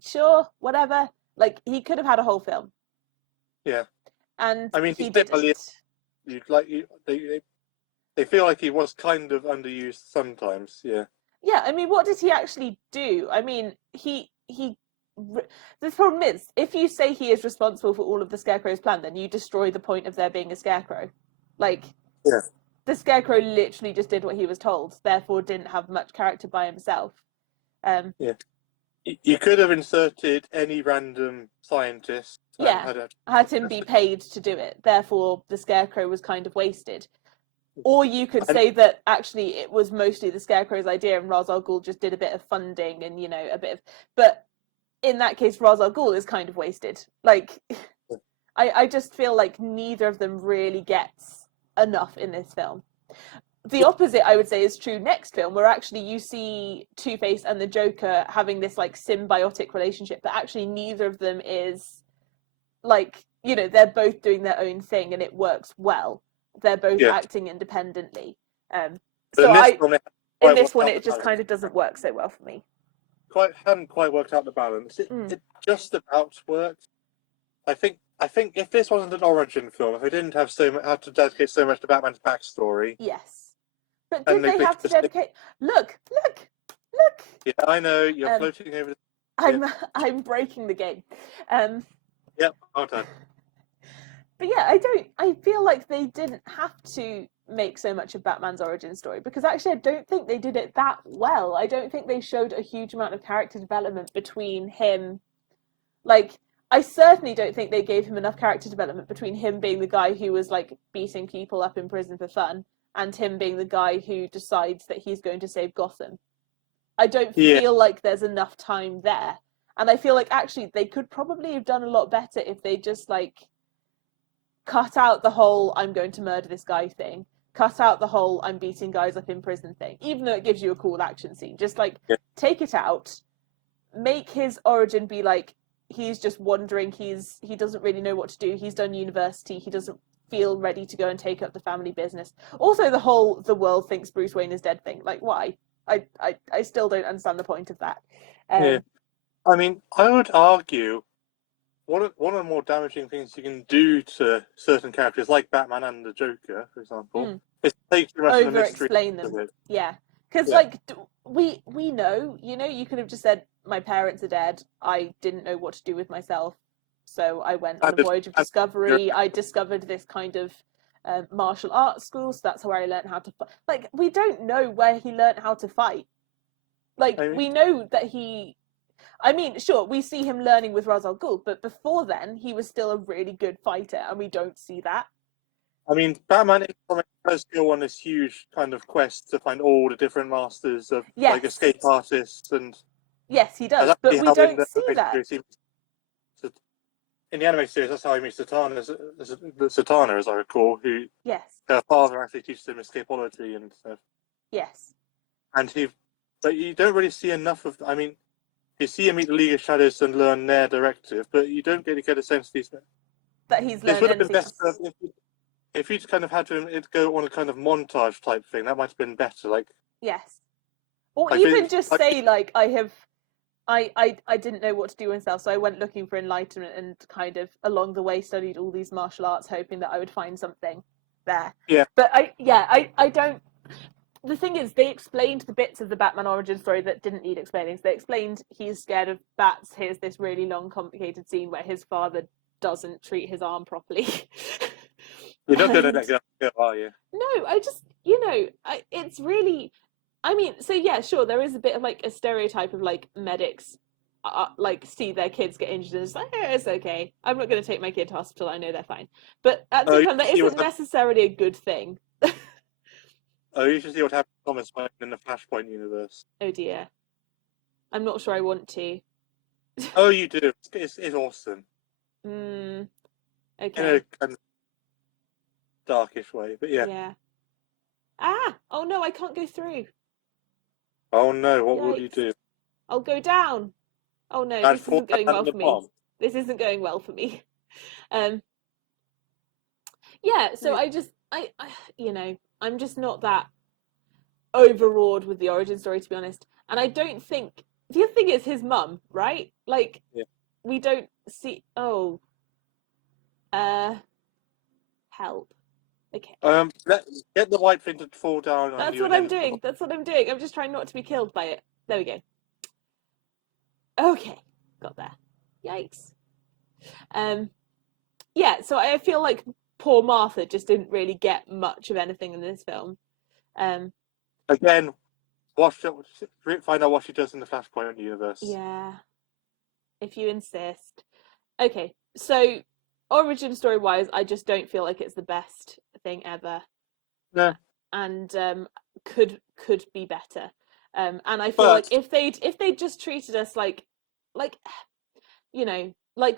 sure, whatever. Like he could have had a whole film, yeah. and I mean, he he's definitely didn't. they feel like he was kind of underused sometimes. Yeah. Yeah, I mean, what did he actually do? I mean, he. The problem is, if you say he is responsible for all of the Scarecrow's plan, then you destroy the point of there being a Scarecrow. Like, Yeah. the Scarecrow literally just did what he was told, therefore didn't have much character by himself. Yeah. You could have inserted any random scientist and Yeah, had him be paid to do it, therefore the Scarecrow was kind of wasted. Or you could and say that actually it was mostly the Scarecrow's idea and Ra's al Ghul just did a bit of funding and, you know, a bit of. But in that case, Ra's al Ghul is kind of wasted. Like, I just feel like neither of them really gets enough in this film. The opposite, I would say, is true next film, where actually you see Two-Face and the Joker having this like symbiotic relationship, but actually neither of them is like, you know, they're both doing their own thing and it works well. They're both yeah. acting independently. But So in this film, in this one, it just kind of doesn't work so well for me. hadn't quite worked out the balance. It just about worked. I think if this wasn't an origin film, if they didn't have had to dedicate so much to Batman's backstory, Yes, but did they have to dedicate? Look! Yeah, I know you're floating over. I'm breaking the game. Yep, well done. But yeah, I feel like they didn't have to make so much of Batman's origin story because actually I don't think they did it that well. I don't think they showed a huge amount of character development between him. Like, I certainly don't think they gave him enough character development between him being the guy who was like beating people up in prison for fun and him being the guy who decides that he's going to save Gotham. I don't feel like there's enough time there. And I feel like actually they could probably have done a lot better if they just like cut out the whole I'm going to murder this guy thing, cut out the whole I'm beating guys up in prison thing, even though it gives you a cool action scene. Just like take it out, make his origin be like he's just wandering, he doesn't really know what to do, he's done university, he doesn't feel ready to go and take up the family business. Also the whole the world thinks Bruce Wayne is dead thing. Like why? I still don't understand the point of that. Yeah. I mean, I would argue one of the more damaging things you can do to certain characters, like Batman and the Joker, for example, is take too much of the mystery. Over-explain them. Yeah. Because, like, we know, you know, you could have just said, my parents are dead, I didn't know what to do with myself, so I went on a voyage of discovery, I discovered this kind of martial arts school, so that's where I learned how to fight. Like, we don't know where he learned how to fight. Like, we know that he... I mean, sure, we see him learning with Ra's al Ghul, but before then, he was still a really good fighter, and we don't see that. I mean, Batman does go on this huge kind of quest to find all the different masters of like escape artists, and yes, he does, but we don't see that. In the anime series, that's how he meets Satana, as I recall, who her father actually teaches him escapology and stuff. Yes, and but you don't really see enough of. I mean, you see him meet the League of Shadows and learn their directive, but you don't really get a sense that he's learned. This would have been better if you'd kind of had to go on a kind of montage type thing. That might have been better. Like or like even just say like I didn't know what to do myself, so I went looking for enlightenment and kind of along the way studied all these martial arts, hoping that I would find something there. Yeah, but I don't. The thing is, they explained the bits of the Batman origin story that didn't need explaining. So they explained he's scared of bats. Here's this really long, complicated scene where his father doesn't treat his arm properly. You're not going to let go, are you? No, I just, you know, it's really... I mean, so yeah, sure, there is a bit of like a stereotype of like medics like see their kids get injured and it's like, it's okay. I'm not going to take my kid to hospital. I know they're fine. But at the same time, that isn't necessarily a good thing. Oh, you should see what happened to Thomas Wayne in the Flashpoint universe. Oh dear. I'm not sure I want to. Oh, you do. It's awesome. Okay. In a kind of darkish way, but yeah. Yeah. Oh no, I can't go through. Oh no, what will you do? I'll go down. Oh no, and this fall isn't going down well in the for me. bomb. This isn't going well for me. Um, yeah, so Yeah. I'm just not that overawed with the origin story, to be honest. And I don't think the other thing is his mum, right? Like, Yeah. we don't see. Oh, uh, help. Okay, Get the white thing to fall down on that's you, what and I'm then doing. That's what I'm doing. I'm just trying not to be killed by it. There we go. Okay, got there. Yikes. Um, yeah. So I feel like poor Martha just didn't really get much of anything in this film. Um, again, find out what she does in the Flashpoint universe. yeah, if you insist. Okay, so origin story wise, I just don't feel like it's the best thing ever, No, and could be better. And I feel like but if they'd just treated us like like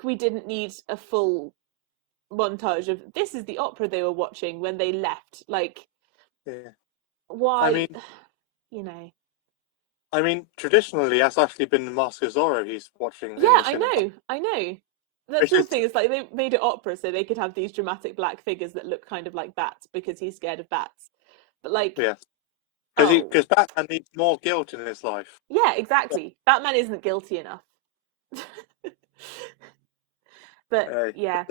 we didn't need a full montage of this is the opera they were watching when they left. Like, yeah. I why, mean, you know? traditionally, that's actually been the Mask of Zorro he's watching in Yeah, the cinema, I know. That's which the is thing. It's like they made it opera so they could have these dramatic black figures that look kind of like bats because he's scared of bats. But like, yeah, oh, because Batman needs more guilt in his life. yeah, exactly. Batman isn't guilty enough. But Uh, yeah.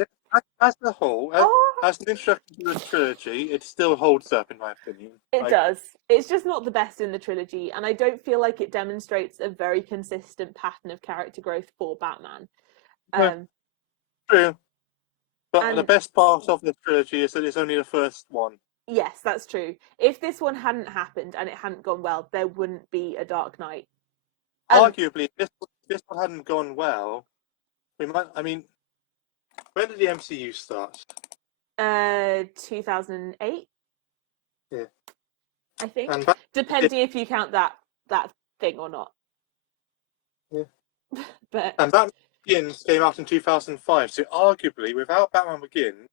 as a whole, Oh, as an introduction to the trilogy, it still holds up in my opinion. it Like, does. It's just not the best in the trilogy, and I don't feel like it demonstrates a very consistent pattern of character growth for Batman. no, Um, true. But the and best part of the trilogy is that it's only the first one. yes, that's true. If this one hadn't happened and it hadn't gone well, there wouldn't be a Dark Knight. And Arguably, if this one hadn't gone well, we might. I mean, when did the MCU start? 2008, Yeah, I think, and that, depending if you count that thing or not. yeah. But And Batman Begins came out in 2005. So arguably, without Batman Begins,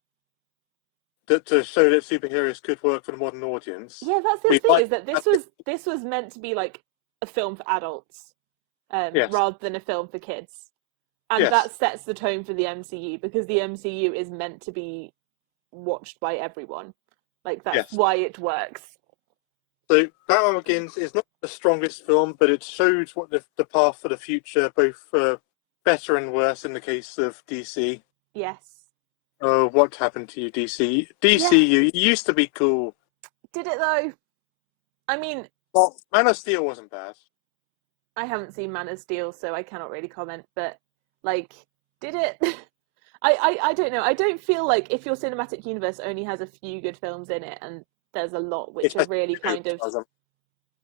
to show that superheroes could work for the modern audience, yeah, that's the we thing might. is that this was meant to be like a film for adults, Yes, rather than a film for kids, and yes, that sets the tone for the MCU because the MCU is meant to be watched by everyone. Like that's yes. why it works. So Batman Begins is not the strongest film, but it shows what the path for the future, both better and worse in the case of DC. Yes. Oh, what happened to you, DC? Yeah. You used to be cool. Did it though? I mean, Well, Man of Steel wasn't bad. I haven't seen Man of Steel, so I cannot really comment. But like, did it? I don't know. I don't feel like if your cinematic universe only has a few good films in it, and there's a lot It which are has really two, kind of as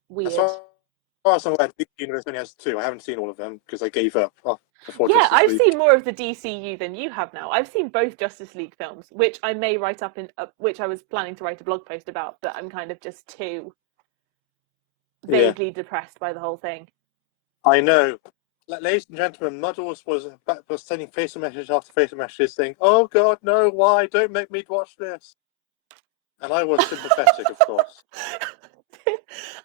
weird. far as I'm aware, DC Universe only has two. I haven't seen all of them because I gave up before Yeah, Justice I've League. seen more of the DCU than you have now. I've seen both Justice League films, which I may write up in, which I was planning to write a blog post about, but I'm kind of just too Yeah, vaguely depressed by the whole thing. I know. Ladies and gentlemen, Muddles was sending facial message after facial message saying, "Oh God, no! Why? Don't make me watch this." And I was sympathetic, of course.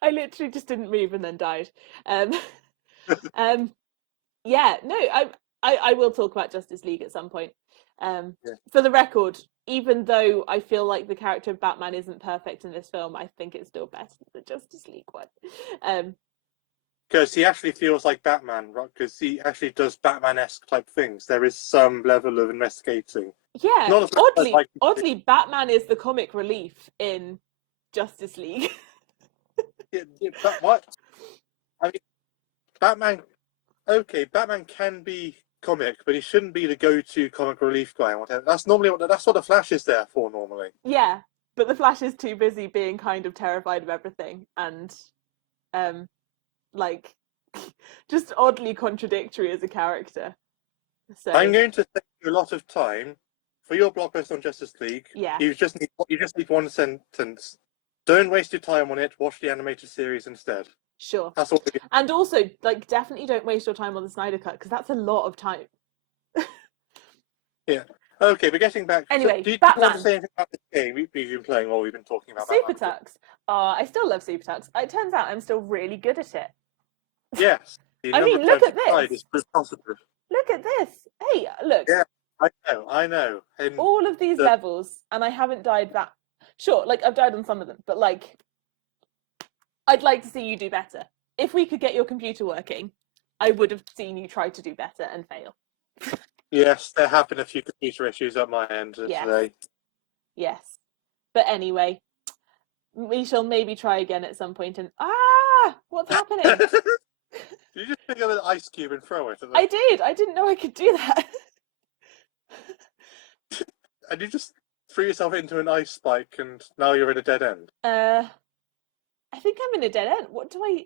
I literally just didn't move and then died. Um, um, yeah, no, I will talk about Justice League at some point. Yeah. For the record, even though I feel like the character of Batman isn't perfect in this film, I think it's still better than the Justice League one. Um, Because he actually feels like Batman, right? Because he actually does Batman-esque type things. There is some level of investigating. yeah, Not as much as I'd oddly, like to do. oddly, Batman is the comic relief in Justice League. But what? I mean, Batman. Okay, Batman can be comic, but he shouldn't be the go-to comic relief guy. And whatever. That's what the Flash is there for normally. Yeah, but the Flash is too busy being kind of terrified of everything and um like just oddly contradictory as a character. I'm So going to save you a lot of time for your blog post on Justice League. yeah, You just need one sentence. Don't waste your time on it. Watch the animated series instead. sure. That's all. And also, like, definitely don't waste your time on the Snyder Cut because that's a lot of time. Yeah. Okay, but getting back. So, Anyway, do you want to Batman, say anything about this game we've been playing while we've been talking about Batman again? Supertux. I still love Supertux. It turns out I'm still really good at it. Yes. The I number mean, of look times at you tried this. is proof positive. Look at this. Hey, look. Yeah, I know. And All of these the, levels, and I haven't died that. Sure, like I've died on some of them, but like, I'd like to see you do better. If we could get your computer working, I would have seen you try to do better and fail. yes, there have been a few computer issues at my end Yes. today. Yes. But anyway, we shall maybe try again at some point. And what's happening? Did you just pick up an ice cube and throw it at them? I did. I didn't know I could do that. And you just threw yourself into an ice spike, and now you're in a dead end. I think I'm in a dead end. What do I?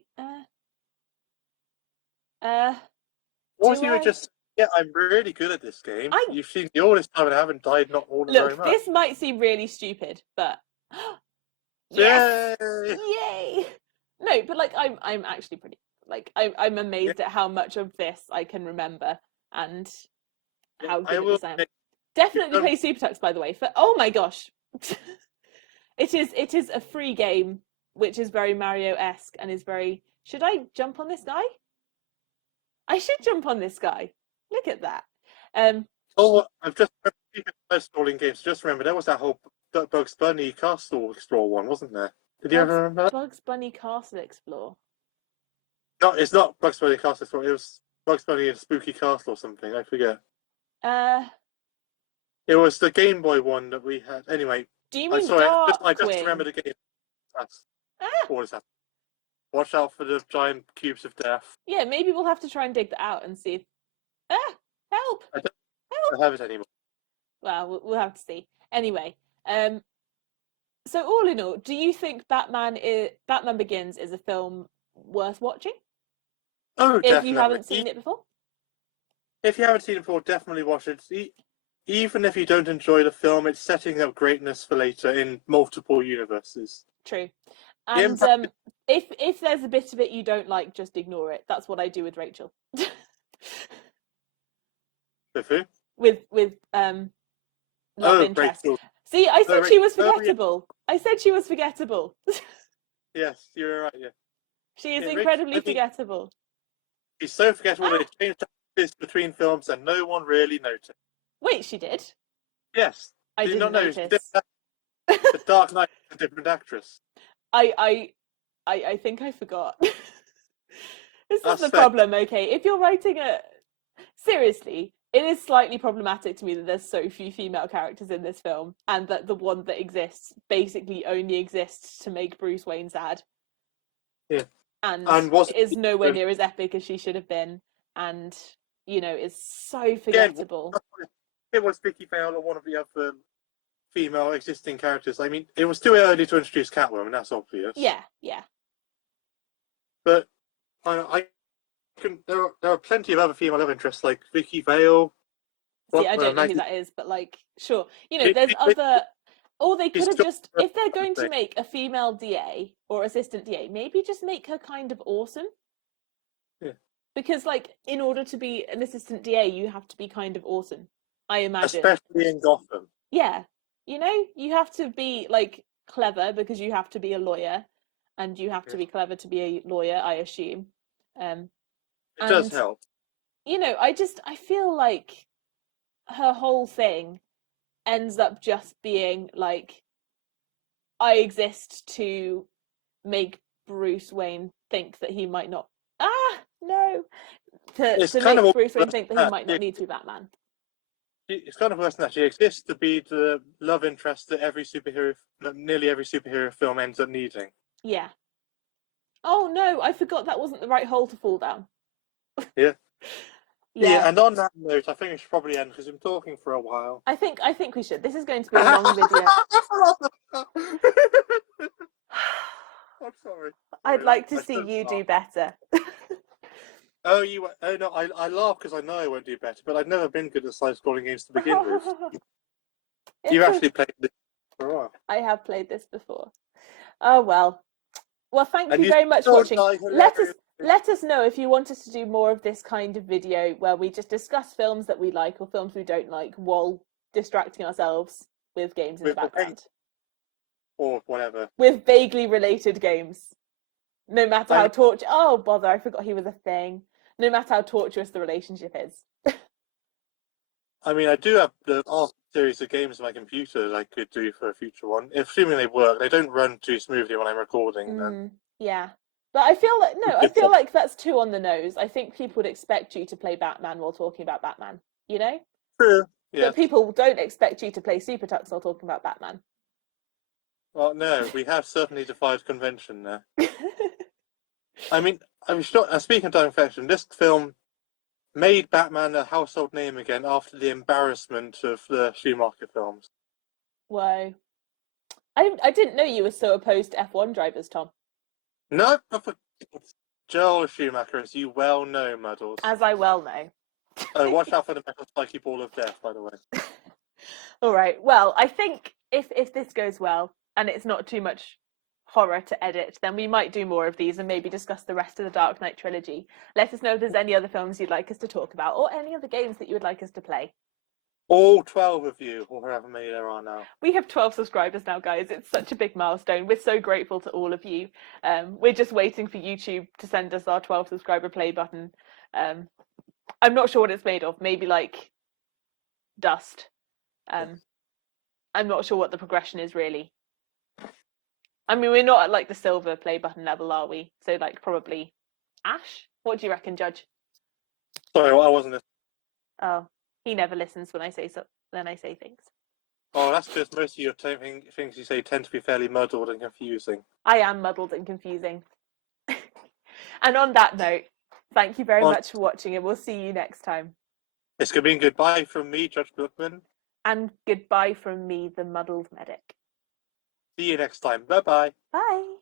What if you were just? Yeah, I'm really good at this game. You've seen me all this time and I haven't died not all very much. Look, this might seem really stupid, but yes, yay! No, but like I'm actually pretty like I'm amazed at how much of this I can remember and how good at this I am. Definitely play Supertux, by the way. For oh my gosh, it is a free game which is very Mario-esque and is very. Should I jump on this guy? I should jump on this guy. Look at that. I've just scrolling games. Just remember there was that whole Bugs Bunny Castle Explore one, wasn't there? Did you ever remember that? Bugs Bunny Castle Explore. No, it's not Bugs Bunny Castle Explore. It was Bugs Bunny in Spooky Castle or something. I forget. It was the Game Boy one that we had. Anyway, do you mean I just remember the game. That's what is that? Watch out for the giant cubes of death. Yeah, maybe we'll have to try and dig that out and see if. Help! I don't have it anymore. Well, we'll have to see. Anyway, so all in all, do you think Batman Begins is a film worth watching? Oh, definitely. If you haven't seen it before? If you haven't seen it before, definitely watch it. Even if you don't enjoy the film, it's setting up greatness for later in multiple universes. True. And if there's a bit of it you don't like, just ignore it. That's what I do with Rachel. With who? With love interest. Rachel. See, I said she was forgettable. I said she was forgettable. Yes, you're right. Yeah. She is incredibly forgettable. She's so forgettable that they changed this between films and no one really noticed. Wait, she did? Yes. I didn't notice. The Dark Knight is a different actress. I think I forgot. This is the problem, okay? If you're writing seriously, it is slightly problematic to me that there's so few female characters in this film and that the one that exists basically only exists to make Bruce Wayne sad. Yeah. And is nowhere near as epic as she should have been and, is so forgettable. It was Vicky Vale or one of the other female existing characters. I mean, it was too early to introduce Catwoman, that's obvious. Yeah. But there are plenty of other female love interests like Vicky Vale. See, I don't know who that is, but sure. There's other. Or they could have just, if they're going to make a female DA or assistant DA, maybe just make her kind of awesome. Yeah. Because, in order to be an assistant DA, you have to be kind of awesome, I imagine. Especially in Gotham. Yeah. You have to be, clever because you have to be a lawyer. And you have to be clever to be a lawyer, I assume. It does help. I feel like her whole thing ends up just being I exist to make Bruce Wayne think that he might not. No. To make Bruce Wayne think that he might not need to be Batman. It's kind of worse than that. She exists to be the love interest that nearly every superhero film ends up needing. Yeah. Oh no, I forgot that wasn't the right hole to fall down. Yeah. Yeah, and on that note, I think we should probably end because we've been talking for a while. I think we should. This is going to be a long video. I'm sorry. I'd like to see you do better. Oh no! I laugh because I know I won't do better, but I've never been good at side-scrolling games to begin with. You've actually played this for a while. I have played this before. Oh well. Well, thank you very much for watching. Let us know if you want us to do more of this kind of video where we just discuss films that we like or films we don't like while distracting ourselves with games in the background. Or whatever. With vaguely related games. No matter how torture. Oh, bother, I forgot he was a thing. no matter how torturous the relationship is. I mean, I do have the series of games on my computer that I could do for a future one. Assuming they work, they don't run too smoothly when I'm recording. Then Yeah. But I feel like that's too on the nose. I think people would expect you to play Batman while talking about Batman, you know? true. But Yes. people don't expect you to play Supertux while talking about Batman. Well, no, we have certainly defied convention there. I mean, I'm sure. Speaking of convention, this film made Batman a household name again after the embarrassment of the Schumacher films. Whoa. I didn't know you were so opposed to F1 drivers, Tom. No, Joel Schumacher, as you well know, Muddles. As I well know. Oh, watch out for the metal spiky ball of death, by the way. All right. Well, I think if this goes well and it's not too much horror to edit, then we might do more of these and maybe discuss the rest of the Dark Knight trilogy. Let us know if there's any other films you'd like us to talk about or any other games that you would like us to play. All 12 of you, or however many there are now. We have 12 subscribers now, guys. It's such a big milestone. We're so grateful to all of you. We're just waiting for YouTube to send us our 12 subscriber play button. I'm not sure what it's made of. Maybe like dust. I'm not sure what the progression is really. I mean, we're not at like the silver play button level, are we? So like probably ash. What do you reckon, Judge? Sorry, I wasn't listening. Oh, he never listens when I say things. Oh, that's because most of your things you say tend to be fairly muddled and confusing. I am muddled and confusing. And on that note, thank you very much for watching, and we'll see you next time. It's going to be goodbye from me, Judge Bookman. And goodbye from me, the muddled medic. See you next time. Bye-bye. Bye.